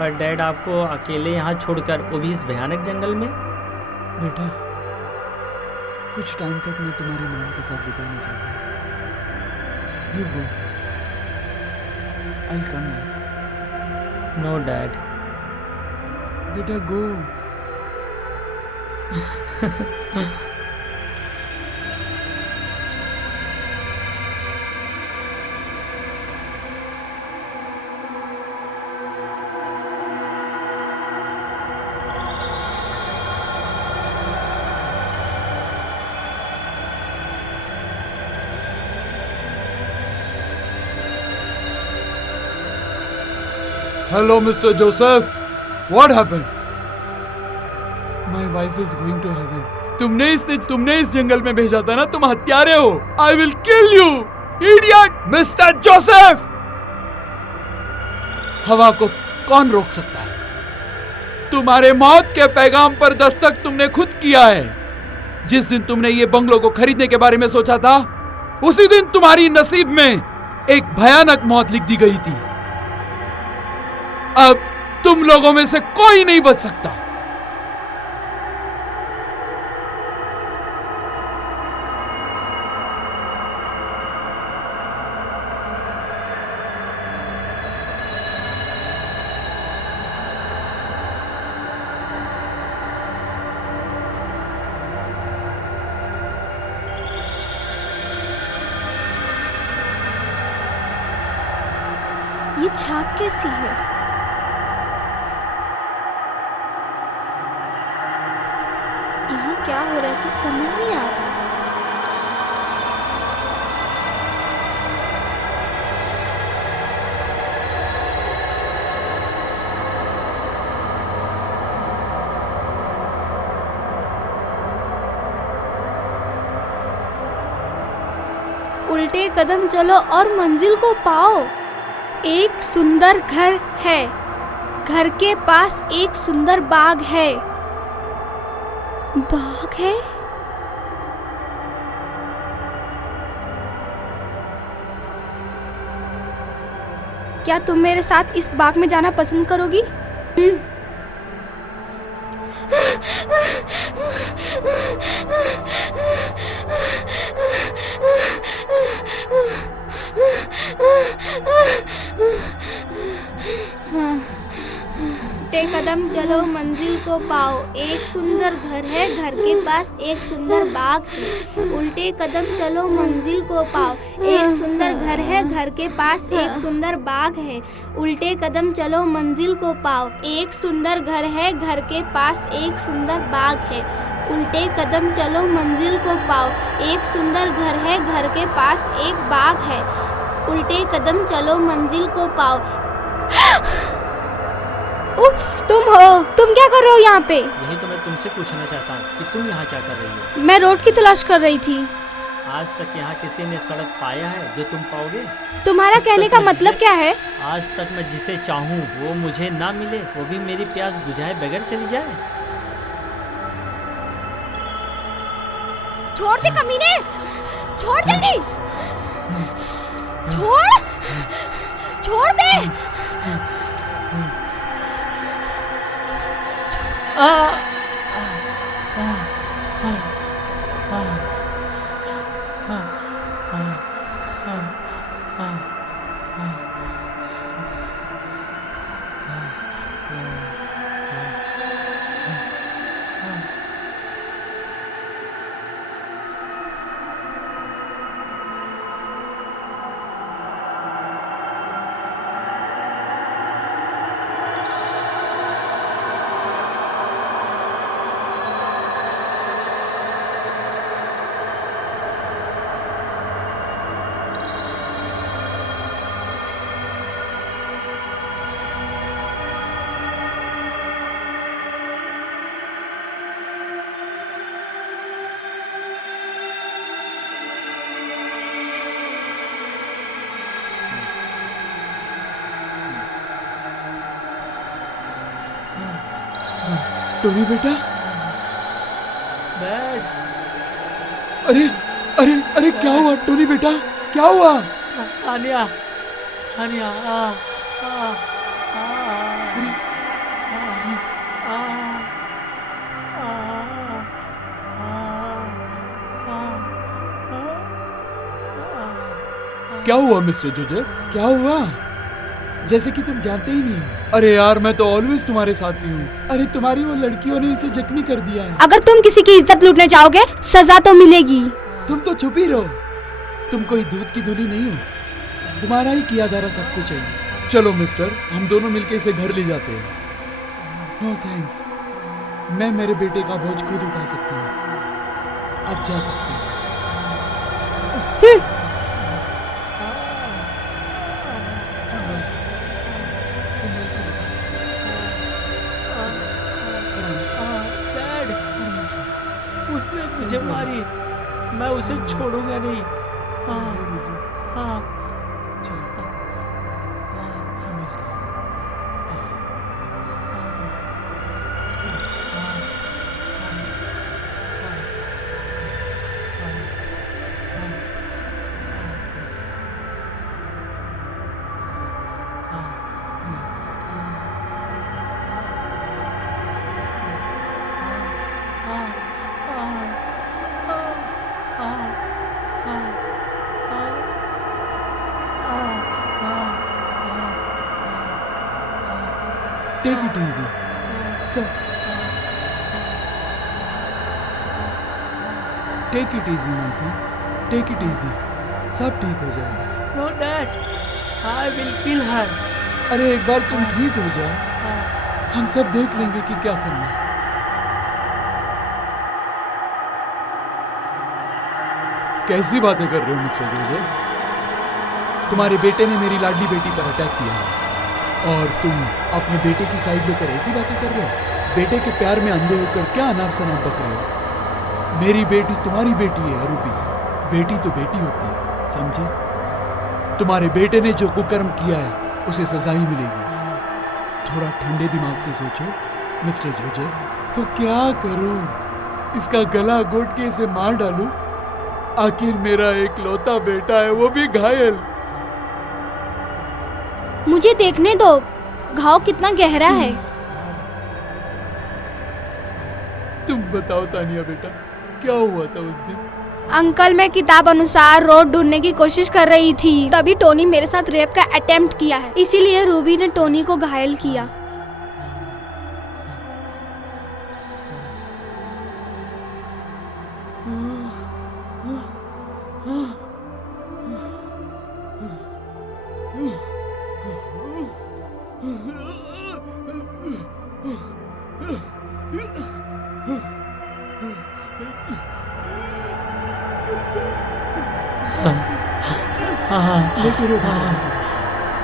पर डैड आपको अकेले यहाँ छोड़कर, वो भी इस भयानक जंगल में? बेटा, कुछ टाइम तक मैं तुम्हारी मॉम के साथ बिताना चाहता हूँ। You go. I'll come back. No dad. बेटा go. Hello, Mr. Joseph. What happened? My wife is going to heaven. तुमने इस जंगल में भेजा था ना, तुम हत्यारे हो. I will kill you, idiot, Mr. Joseph. हवा को कौन रोक सकता है? तुम्हारे मौत के पैगाम पर दस्तक तुमने खुद किया है. जिस दिन तुमने ये बंगलो को खरीदने के बारे में सोचा था, उसी दिन तुम्हारी नसीब में एक भयानक मौत लिख दी गई थी. अब तुम लोगों में से कोई नहीं बच सकता. ये छाप कैसी है? यहाँ क्या हो रहा है, कुछ समझ नहीं आ रहा है. उल्टे कदम चलो और मंजिल को पाओ. एक सुंदर घर है, घर के पास एक सुंदर बाग है. बाग है? क्या तुम मेरे साथ इस बाग में जाना पसंद करोगी? उल्टे कदम चलो मंजिल को पाओ. एक सुंदर घर है, घर के पास एक सुंदर बाग है. उल्टे कदम चलो मंजिल को पाओ. एक सुंदर घर है, घर के पास एक सुंदर बाग है. उल्टे कदम चलो मंजिल को पाओ. एक सुंदर घर है, घर के पास एक सुंदर बाग है. उल्टे कदम चलो मंजिल को पाओ. एक सुंदर घर है, घर के पास एक बाग है. उल्टे कदम चलो मंजिल को पाओ. उफ, तुम हो, तुम क्या कर रहे हो यहाँ पे? यही तो मैं तुमसे पूछना चाहता हूँ कि तुम यहाँ क्या कर रही हो? मैं रोड की तलाश कर रही थी. आज तक यहाँ किसी ने सड़क पाया है जो तुम पाओगे? तुम्हारा कहने का मतलब क्या है? आज तक मैं जिसे चाहूँ वो मुझे ना मिले, वो भी मेरी प्यास बुझाए बगैर चली जाए. छोड़ दे कमीने, छोड़ जल्दी, छोड़, छोड़ दे. टोनी बेटा, डैड, अरे अरे अरे क्या हुआ टोनी बेटा, क्या हुआ? तानिया, तानिया, अरे क्या हुआ मिस्टर जोसेफ? क्या हुआ? जैसे कि तुम जानते ही नहीं हो। अरे यार, मैं तो ऑलवेज तुम्हारे साथ ही हूँ। अरे तुम्हारी वो लड़कियों ने इसे जख्मी कर दिया है। अगर तुम किसी की इज्जत लूटने जाओगे सजा तो मिलेगी। तुम तो चुप ही रहो। तुम कोई दूध की धूली नहीं हो। तुम्हारा ही किया धारा सब कुछ है। चलो मिस्टर, हम दोनों मिलके इसे घर ले जाते हैं। नो थैंक्स, मैं मेरे बेटे का बोझ खुद उठा सकता हूँ। अब जा सकते हैं। संभल के आराम से, डैड, आराम से। उसने मुझे मारी, मैं उसे छोड़ूंगा नहीं। हाँ, अरे विजय, हाँ, चलो, संभल के। Yes. Take it easy. Sir. Take it easy, my son. Take it easy. सब ठीक हो जाएगा। No dad, I will kill her. अरे एक बार तुम ठीक हो जाओ, हम सब देख लेंगे कि क्या करना है। कैसी बातें कर रहे हो मिस्टर जोसेफ? तुम्हारे बेटे ने मेरी लाडली बेटी पर अटैक किया है और तुम अपने बेटे की साइड लेकर ऐसी बातें कर रहे हो? बेटे के प्यार में अंधे होकर क्या अनाप शनाप बक रहे हो? मेरी बेटी तुम्हारी बेटी है अरूपी। बेटी तो बेटी होती है, समझे? तुम्हारे बेटे ने जो कुकर्म किया है उसे सजा ही मिलेगी। थोड़ा ठंडे दिमाग से सोचो मिस्टर जोसेफ। तो क्या करूं? इसका गला घोट के इसे मार डालूं? आखिर मेरा एक लौता बेटा है, वो भी घायल। मुझे देखने दो, घाव कितना गहरा है। तुम बताओ तानिया बेटा, क्या हुआ था उस दिन? अंकल, मैं किताब अनुसार रोड ढूंढने की कोशिश कर रही थी, तभी टोनी मेरे साथ रेप का अटेम्प्ट किया है, इसीलिए रूबी ने टोनी को घायल किया। लेटे रहो बेटा,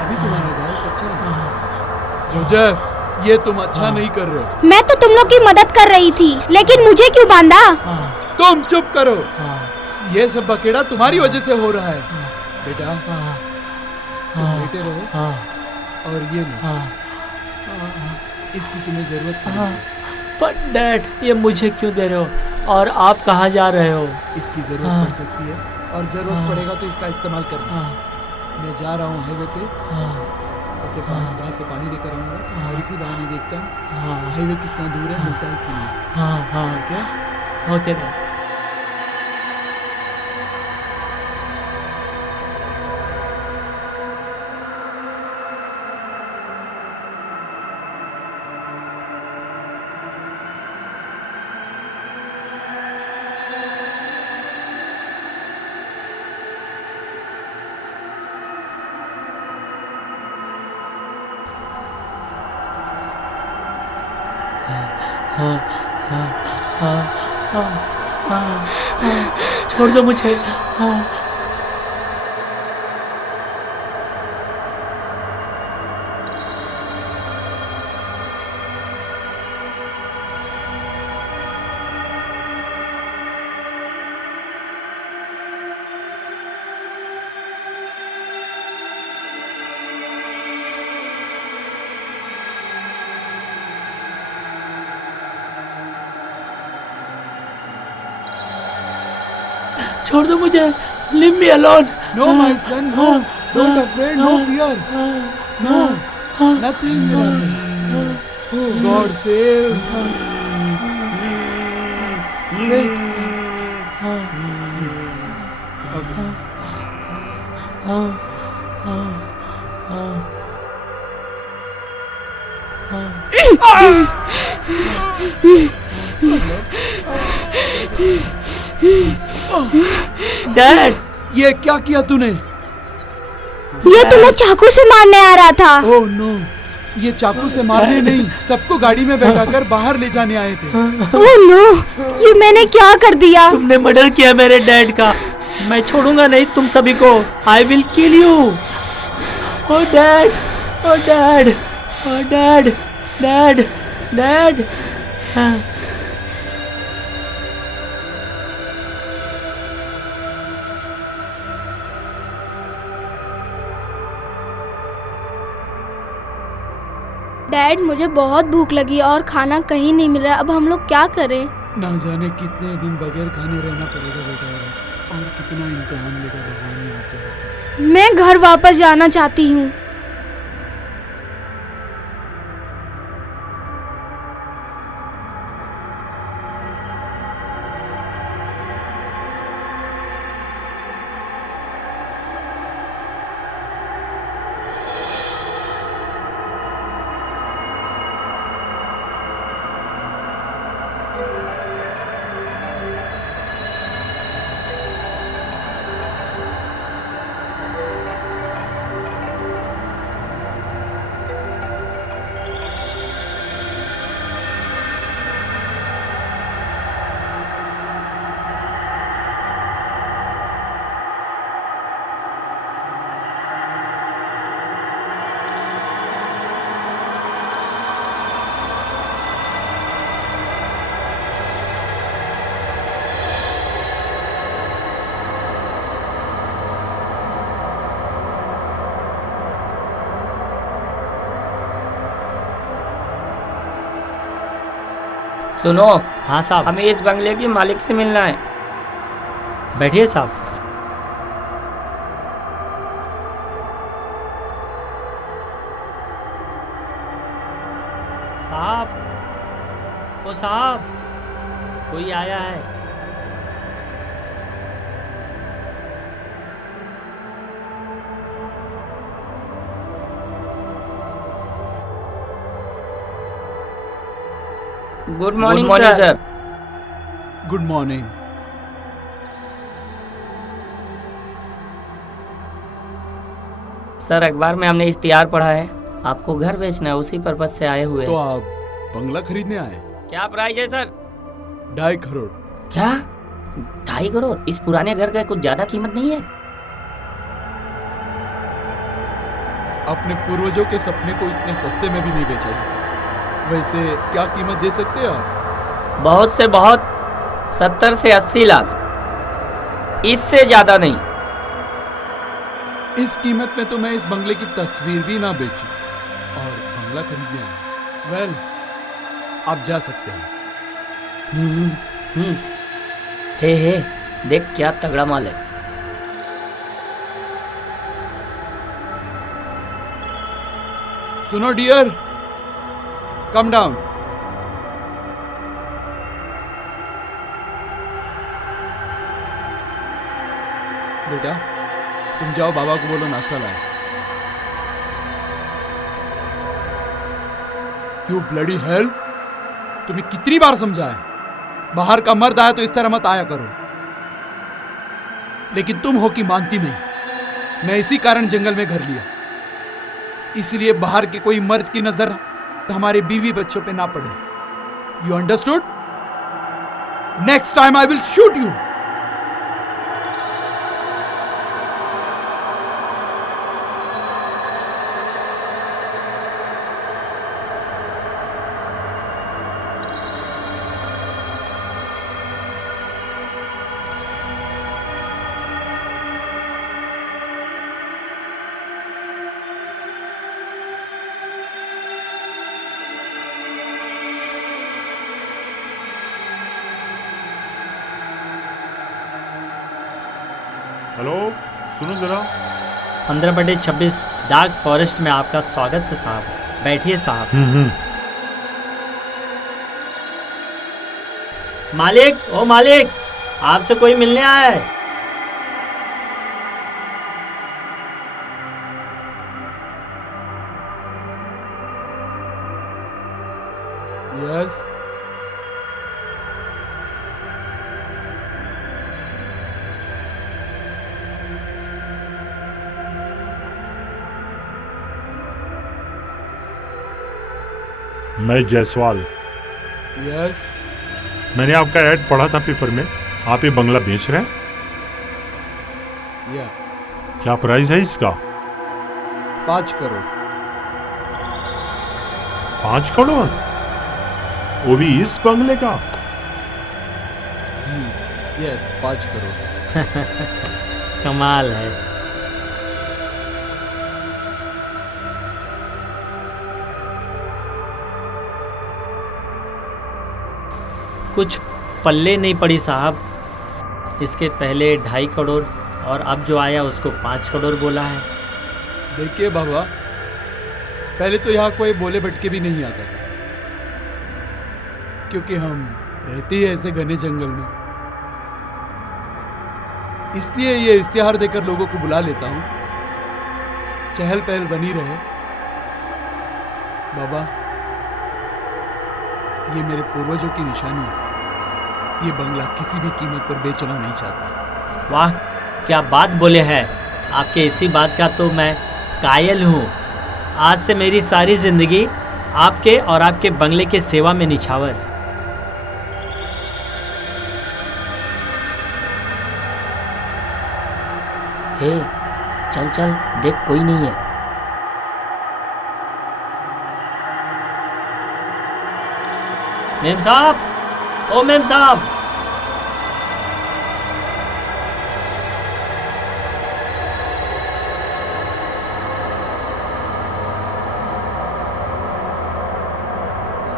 अभी तुम्हारा घाव कच्चा है। जोसेफ, ये तुम अच्छा नहीं कर रहे हो। मैं तो तुम लोग की मदद कर रही थी, लेकिन मुझे क्यों बांधा? तुम चुप करो। ये सब बकेड़ा तुम्हारी वजह से हो रहा है। बेटा, तुम लेटे रहो और ये लो, इसकी तुम्हें जरूरत पड़ेगी। पर डैड, ये मुझे क्यों दे रहे हो? और आप कहाँ जा रहे हो? इसकी जरूरत पड़ सकती है और जरूरत पड़ेगा तो इसका इस्तेमाल करना। मैं जा रहा हूँ हाईवे पे, उसे वहाँ से पानी लेकर आऊँगा और इसी बहाने देखता हूँ हाईवे कितना दूर है, मिलता है कि नहीं। ठीक है? Okay dad. छोड़ दो मुझे। छोड़ दो मुझे, leave me alone. No, my son, no. Don't afraid, no fear. No, nothing will happen. Oh, God save. Wait. Okay. Dad, ये क्या किया तूने? ये तुम्हें चाकू से मारने आ रहा था। ओह नो, ये चाकू से मारने नहीं, सबको गाड़ी में बैठाकर बाहर ले जाने आए थे। ओह नो, ये मैंने क्या कर दिया? तुमने मर्डर किया मेरे डैड का। मैं छोड़ूंगा नहीं तुम सभी को। I will kill you. Oh dad, oh dad, oh dad, dad, dad. Dad, मुझे बहुत भूख लगी और खाना कहीं नहीं मिल रहा। अब हम लोग क्या करें? ना जाने कितने दिन बगैर खाने रहना पड़ेगा बेटा, और कितना इम्तिहान लेगा भगवान यहाँ पे हो सकता। मैं घर वापस जाना चाहती हूँ। सुनो, हाँ साहब। हमें इस बंगले के मालिक से मिलना है। बैठिए साहब। साहब, ओ साहब, कोई आया है। Good morning sir. Good morning. Sir, अखबार में हमने इश्तिहार पढ़ा है, आपको घर बेचना है, उसी पर्पज से आए हुए तो हैं। आप बंगला खरीदने आए? क्या प्राइस है सर? 2.5 करोड़। क्या 2.5 करोड़? इस पुराने घर का कुछ ज्यादा कीमत नहीं है? अपने पूर्वजों के सपने को इतने सस्ते में भी नहीं बेचा जाता। वैसे क्या कीमत दे सकते हैं आप? बहुत से बहुत 70 से 80 लाख, इससे ज्यादा नहीं। इस कीमत में तो मैं इस बंगले की तस्वीर भी ना बेचूं और बंगला खरीदने आया। वेल, आप जा सकते हैं। हे, देख क्या तगड़ा माल है। सुनो डियर, कम डाउन। बेटा, तुम जाओ, बाबा को बोलो नाश्ता लाए। क्यों ब्लडी हेल, तुम्हें कितनी बार समझाया, बाहर का मर्द आया तो इस तरह मत आया करो। लेकिन तुम हो कि मानती नहीं। मैं इसी कारण जंगल में घर लिया, इसलिए बाहर के कोई मर्द की नजर हमारे बीवी बच्चों पे ना पड़े। You understood? Next time I will shoot you. Hello, सुनो जरा। 15/26 डार्क फॉरेस्ट में आपका स्वागत है साहब। बैठिए साहब। मालिक, ओ मालिक, आपसे कोई मिलने आया है। यस। मैं जायसवाल। यस। मैंने आपका ऐड पढ़ा था पेपर में। आप ये बंगला बेच रहे हैं? या क्या प्राइस है इसका? 5 करोड़। 5 करोड़? वो भी इस बंगले का? यस, 5 करोड़। कमाल है। कुछ पल्ले नहीं पड़ी साहब। इसके पहले 2.5 करोड़ और अब जो आया उसको 5 करोड़ बोला है। देखिए बाबा, पहले तो यहाँ कोई बोले भटके भी नहीं आता था, क्योंकि हम रहते ही ऐसे घने जंगल में। इसलिए ये इश्तिहार देकर लोगों को बुला लेता हूँ, चहल पहल बनी रहे। बाबा, ये मेरे पूर्वजों की निशानी है। ये बंगला किसी भी कीमत पर बेचना नहीं चाहता। वाह, क्या बात बोले हैं। आपके इसी बात का तो मैं कायल हूँ। आज से मेरी सारी जिंदगी आपके और आपके बंगले के सेवा में निछावर। हे, चल चल, देख कोई नहीं है। मेम साहब, ओ मेम साहब।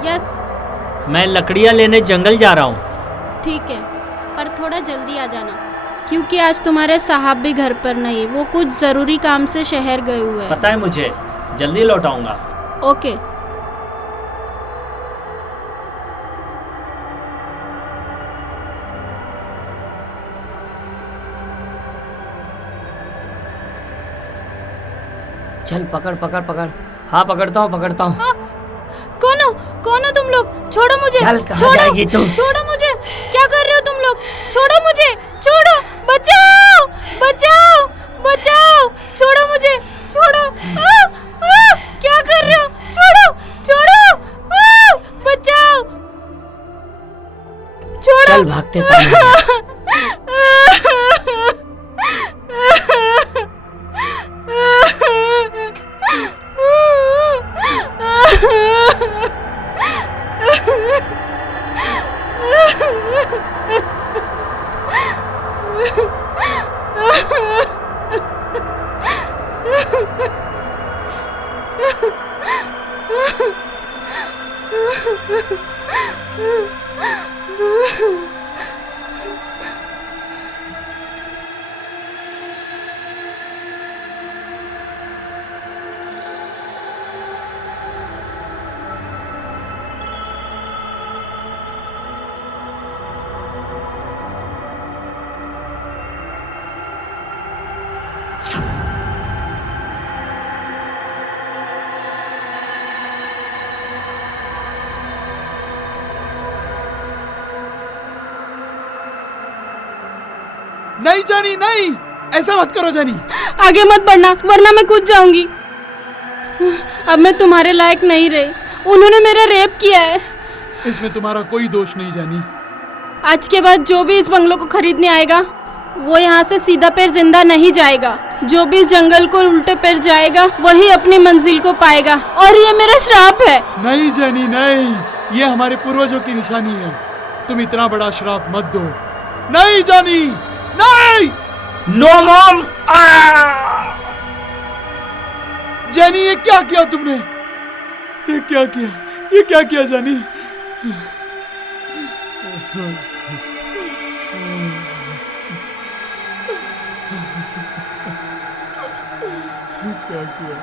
यस, मैं लकड़ियाँ लेने जंगल जा रहा हूँ। ठीक है, पर थोड़ा जल्दी आ जाना, क्योंकि आज तुम्हारे साहब भी घर पर नहीं। वो कुछ ज़रूरी काम से शहर गए हुए हैं। पता है मुझे, जल्दी लौट आऊंगा। ओके। चल पकड़ पकड़ पकड़। हाँ पकड़ता हूँ। कौन हो तुम लोग? छोड़ो मुझे। चल, कहाँ छोड़ो, जाएगी तू? छोड़ो मुझे। क्या कर रहे हो तुम लोग? छोड़ो मुझे, छोड़ो। बचाओ, बचाओ, बचाओ। छोड़ो मुझे, छोड़ो। क्या कर रहे हो? छोड़ो, छोड़ो। बचाओ, छोड़ो। चल भागते हैं। नहीं जानी, नहीं, ऐसा मत करो जानी। आगे मत बढ़ना, वरना मैं कूद जाऊंगी। अब मैं तुम्हारे लायक नहीं रही। उन्होंने मेरा रेप किया है। इसमें तुम्हारा कोई दोष नहीं जानी। आज के बाद जो भी इस बंगलों को खरीदने आएगा, वो यहाँ से सीधा पैर जिंदा नहीं जाएगा। जो भी इस जंगल को उल्टे पैर जाएगा, वही अपनी मंजिल को पाएगा। और ये मेरा श्राप है। नहीं जानी, नहीं, ये हमारे पूर्वजों की निशानी है। तुम इतना बड़ा श्राप मत दो। नहीं जानी, नहीं। No mom. जानी, ये क्या किया तुमने? ये क्या किया? ये क्या किया जानी? क्या किया?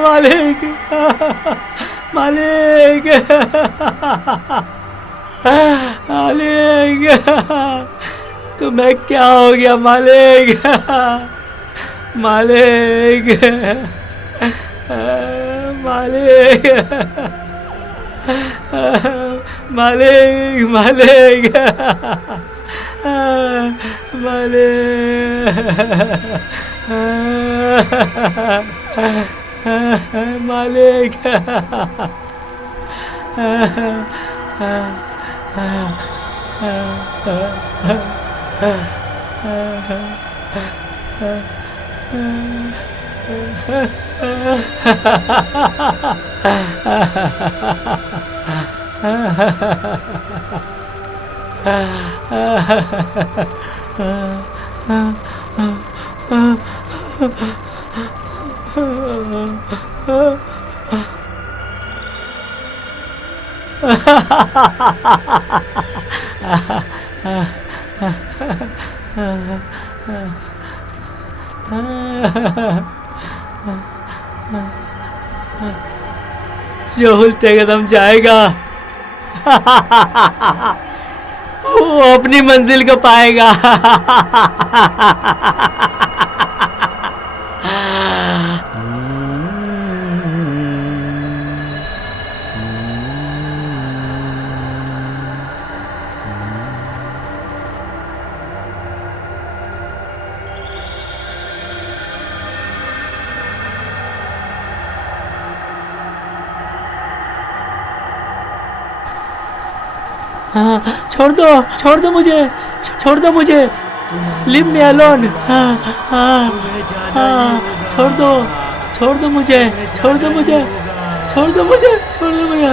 मालिक, मालिक। मालिक, तुम्हें क्या हो गया मालिक? मालिक, मालिक, मालिक, मालिक, मालिक, जो उल्टे कदम जाएगा वो अपनी मंजिल को पाएगा। छोड़ दो मुझे, छोड़ दो मुझे, लीव मी अलोन। छोड़ दो मुझे, छोड़ दो मुझे, छोड़ दो मुझे, छोड़ दो मुझे।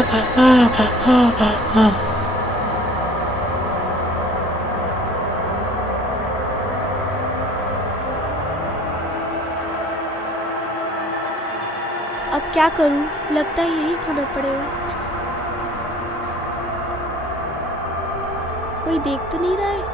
अब क्या करूं? लगता है यही खाना पड़ेगा। कोई देख तो नहीं रहा है?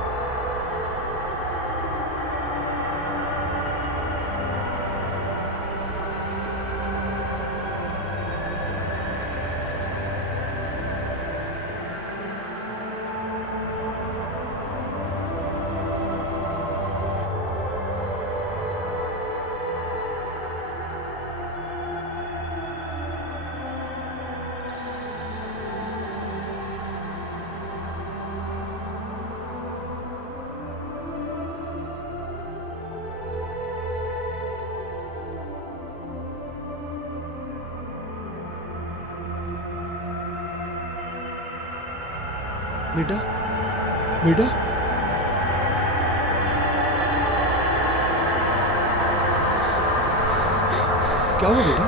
बेटा, बेटा, क्या हुआ बेटा?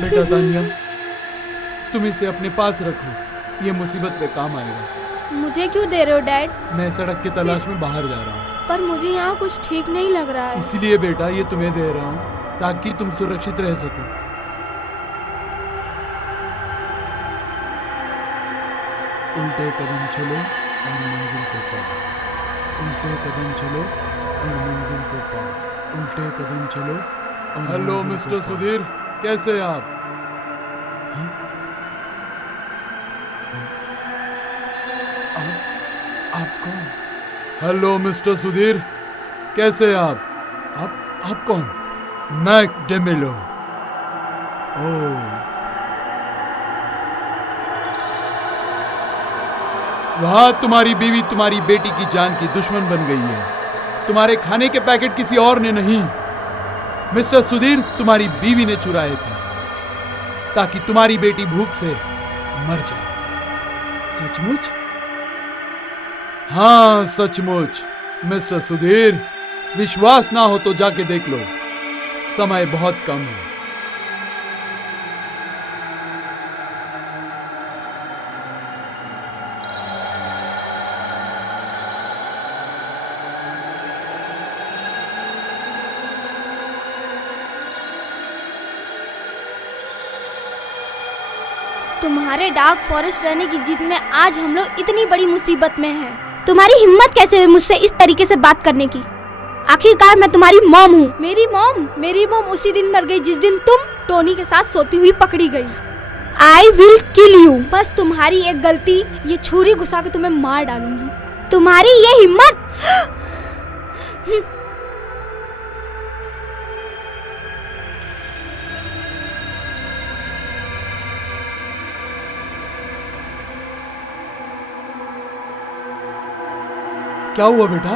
बेटा तानिया, तुम इसे अपने पास रखो, ये मुसीबत पे काम आएगा। मुझे क्यों दे रहे हो डैड? मैं सड़क की तलाश में बाहर जा रहा हूँ। पर मुझे यहाँ कुछ ठीक नहीं लग रहा है। इसलिए बेटा ये तुम्हें दे रहा हूँ ताकि तुम सुरक्षित रह सको। उल्टे कदम चलो और मंजिल को पाओ। उल्टे कदम चलो और मंजिल को पाओ। उल्टे कदम चलो और हेलो मिस्टर सुधीर, कैसे हैं आप? आप कौन? हेलो मिस्टर सुधीर, कैसे हैं आप कौन? मैक डेमिलो। ओह, वहां तुम्हारी बीवी तुम्हारी बेटी की जान की दुश्मन बन गई है। तुम्हारे खाने के पैकेट किसी और ने नहीं, मिस्टर सुधीर तुम्हारी बीवी ने चुराए थे ताकि तुम्हारी बेटी भूख से मर जाए। सचमुच? हाँ सचमुच। मिस्टर सुधीर, विश्वास ना हो तो जाके देख लो, समय बहुत कम है। तुम्हारे डार्क फॉरेस्ट रहने की जिद में आज हम लोग इतनी बड़ी मुसीबत में हैं। तुम्हारी हिम्मत कैसे हुई मुझसे इस तरीके से बात करने की? आखिरकार मैं तुम्हारी मॉम हूँ। मेरी मॉम उसी दिन मर गई जिस दिन तुम टोनी के साथ सोती हुई पकड़ी गई। आई विल किल यू। बस तुम्हारी एक गलती, ये छुरी घुसा के तुम्हें मार डालूंगी। तुम्हारी ये हिम्मत। क्या हुआ बेटा?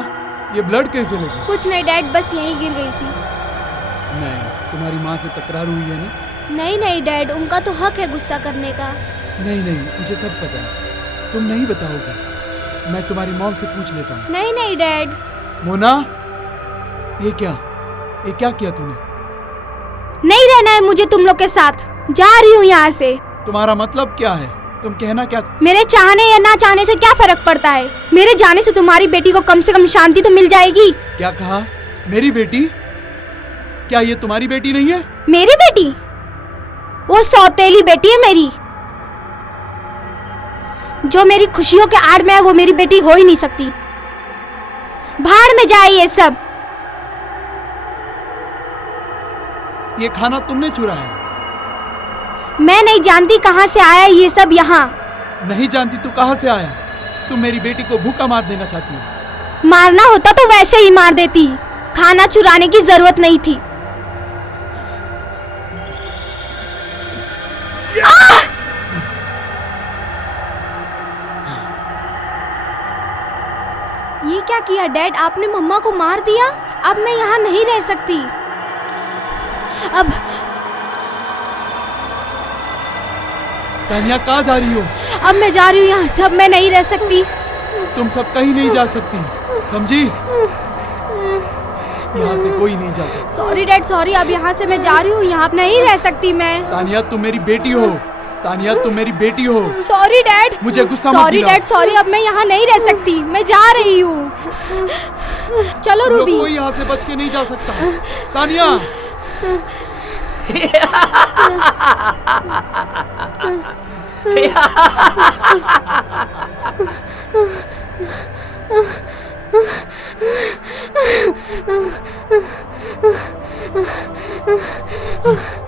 ये ब्लड कैसे लगी? कुछ नहीं डैड, बस यहीं गिर गई थी। नहीं, तुम्हारी माँ से तकरार हुई है ना? नहीं डैड, उनका तो हक है गुस्सा करने का। नहीं, मुझे सब पता है। तुम नहीं बताओगी, मैं तुम्हारी मॉम से पूछ लेता हूँ। नहीं डैड। मोना, ये क्या किया तूने? नहीं रहना है मुझे तुम लोग के साथ, जा रही हूँ यहाँ से। तुम्हारा मतलब क्या है? तुम कहना क्या? मेरे चाहने या ना चाहने से क्या फर्क पड़ता है? मेरे जाने से तुम्हारी बेटी को कम से कम शांति तो मिल जाएगी। क्या कहा? मेरी बेटी? क्या ये तुम्हारी बेटी नहीं है? मेरी बेटी? वो सौतेली बेटी है मेरी। जो मेरी खुशियों के आड़ में है वो मेरी बेटी हो ही नहीं सकती। भाड़ में जाए ये सब। ये खाना तुमने चुराया? मैं नहीं जानती कहाँ से आया ये सब यहाँ। नहीं जानती तो कहाँ से आया? तुम मेरी बेटी को भूखा मार देना चाहती हो? मारना होता तो वैसे ही मार देती, खाना चुराने की जरूरत नहीं थी। ये क्या किया डैड? आपने मम्मा को मार दिया। अब मैं यहाँ नहीं रह सकती। अब तानिया, कहाँ जा रही हो? अब मैं जा रही हूँ यहाँ से। अब मैं नहीं रह सकती। तुम सब कहीं नहीं जा सकती, समझी? यहाँ से कोई नहीं जा सकता। Sorry dad, sorry. अब यहाँ से मैं जा रही हूँ, यहाँ नहीं रह सकती मैं। तानिया, तुम मेरी बेटी हो। तानिया, तुम मेरी बेटी हो। Sorry dad. मुझे गुस्सा मत सॉरी दिलाओ। Dad, sorry. अब मैं यहाँ नहीं रह सकती, मैं जा रही हूँ। चलो तुम लोग रूबी। कोई यहाँ से बच के नहीं जा सकता। तानिया,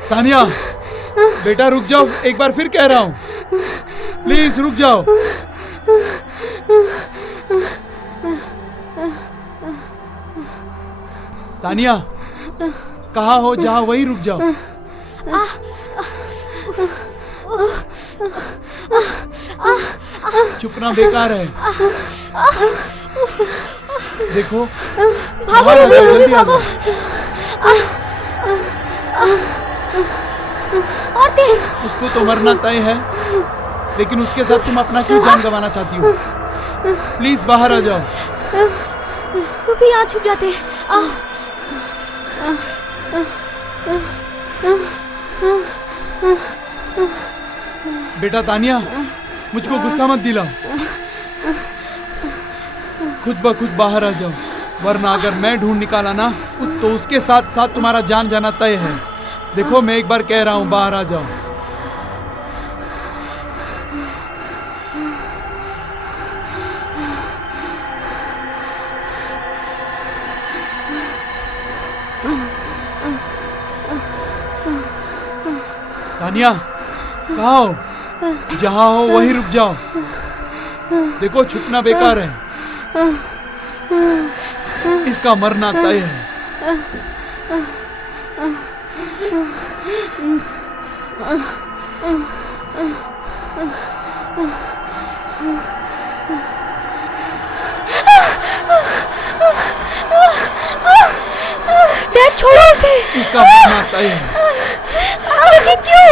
तानिया, बेटा रुक जाओ, एक बार फिर कह रहा हूँ, प्लीज रुक जाओ। तानिया, कहाँ हो? जहाँ वहीं रुक जाओ। चुपना बेकार है। देखो, बाहर आ जाओ, जल्दी आ जाओ। और तेज। उसको तो मरना तय है, लेकिन उसके साथ तुम अपना क्यों जान गंवाना चाहती हो? प्लीज बाहर आ जाओ। रूबी, यहाँ छुप जाते हैं। बेटा तानिया, मुझको गुस्सा मत दिलाओ। खुद ब खुद बाहर आ जाओ, वरना अगर मैं ढूंढ निकाला ना तो उसके साथ साथ तुम्हारा जान जाना तय है। देखो, मैं एक बार कह रहा हूँ, बाहर आ जाओ। तानिया, कहाँ हो? जहाँ हो वहीं रुक जाओ। देखो, छुपना बेकार है, इसका मरना तय है। डैड, छोड़ो उसे। इसका मरना तय है। लेकिन क्यों?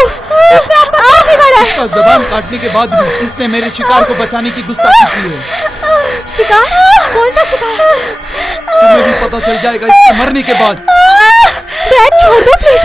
उसने आपका क्या बिगाड़ा है? इसका जबान काटने के बाद भी इसने मेरे शिकार को बचाने की गुस्ताखी की है। शिकार? कौन सा शिकार? तुम्हें भी पता चल जाएगा इसके मरने के बाद। डैड, छोड़ दो प्लीज।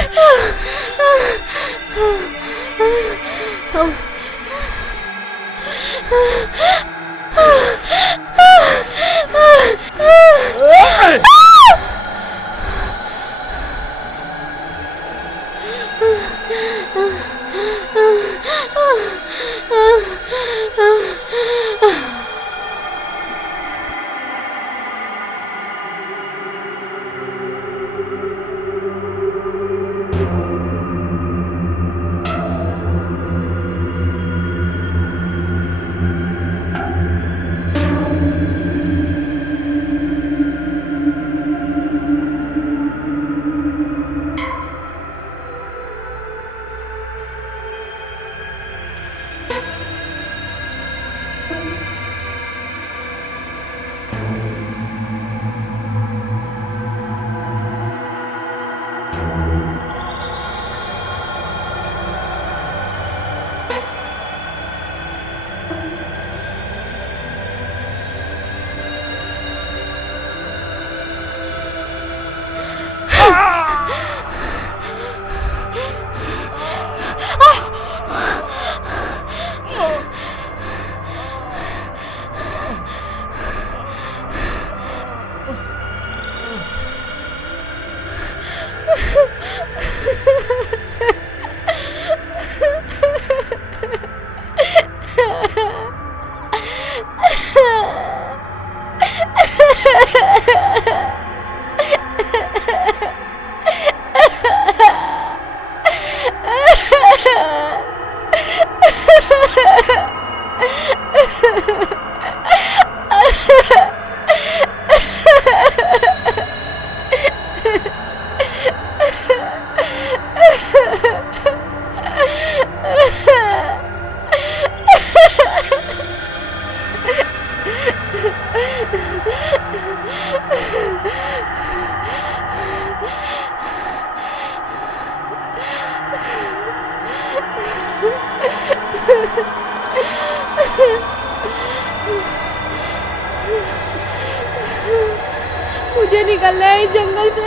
मुझे निकलना है इस जंगल से।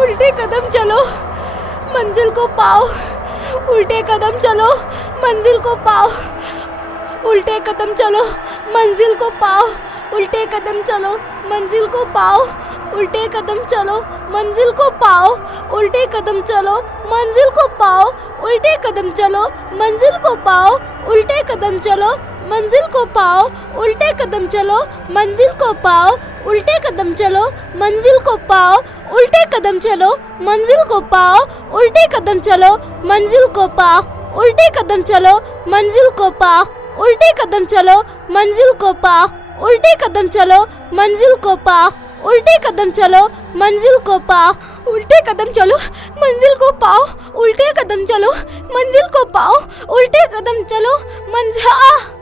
उल्टे कदम चलो, मंजिल को पाओ। उल्टे कदम चलो, मंजिल को पाओ। उल्टे कदम चलो, मंजिल को पाओ। उल्टे कदम चलो, मंजिल को पाओ। उल्टे कदम चलो, मंजिल को पाओ। उल्टे कदम चलो, मंजिल को पाओ। उल्टे कदम चलो, मंजिल को पाओ। उल्टे कदम चलो, मंजिल को पाओ। उल्टे कदम चलो, मंजिल को पाओ। उल्टे कदम चलो, मंजिल को पाओ। उल्टे कदम चलो, मंजिल को पाओ। उल्टे कदम चलो, मंजिल को पाओ। उल्टे कदम चलो, मंजिल को पाओ। उल्टे कदम चलो, मंजिल को पाओ। उल्टे कदम चलो, मंजिल को पाओ। उल्टे कदम चलो, मंजिल को पाओ। उल्टे कदम चलो, मंजिल को पाओ। उल्टे कदम चलो, मंजिल को पाओ। उल्टे कदम चलो, मंजिल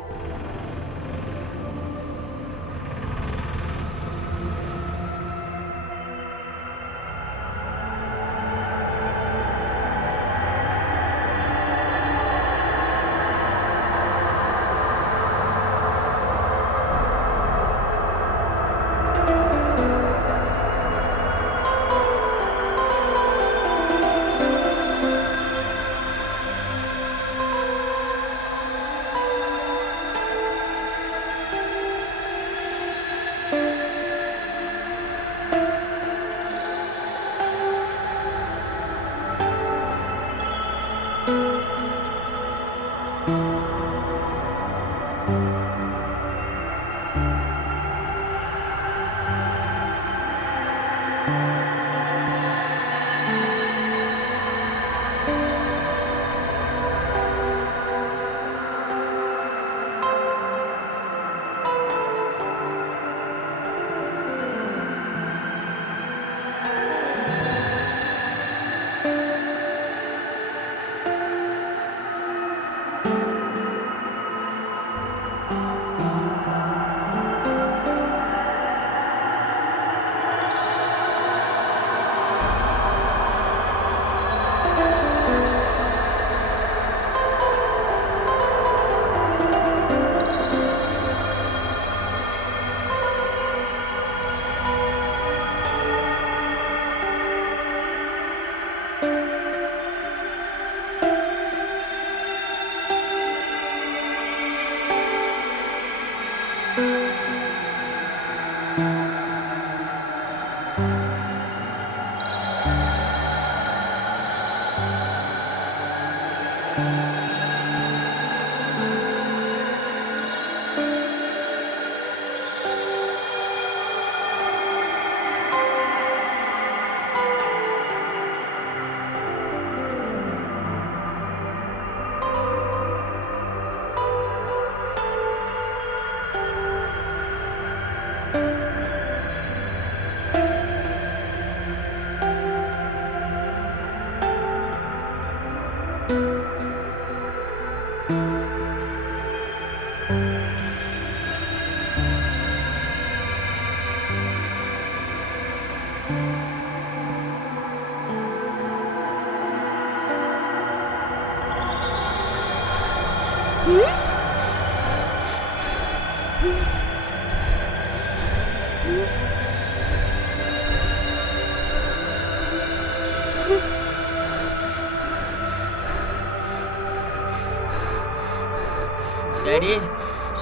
Daddy,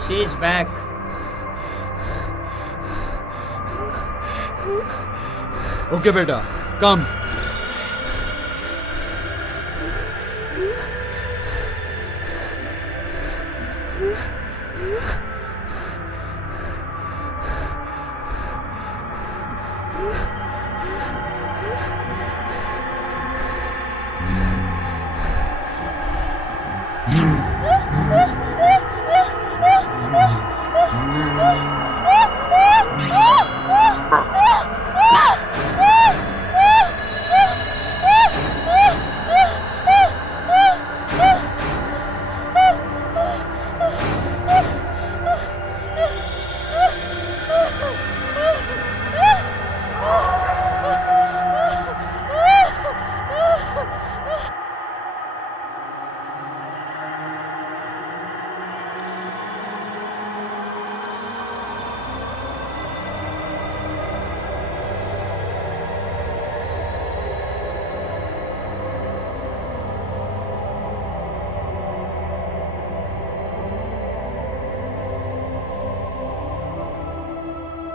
she's back. ओके बेटा, कम। Huh?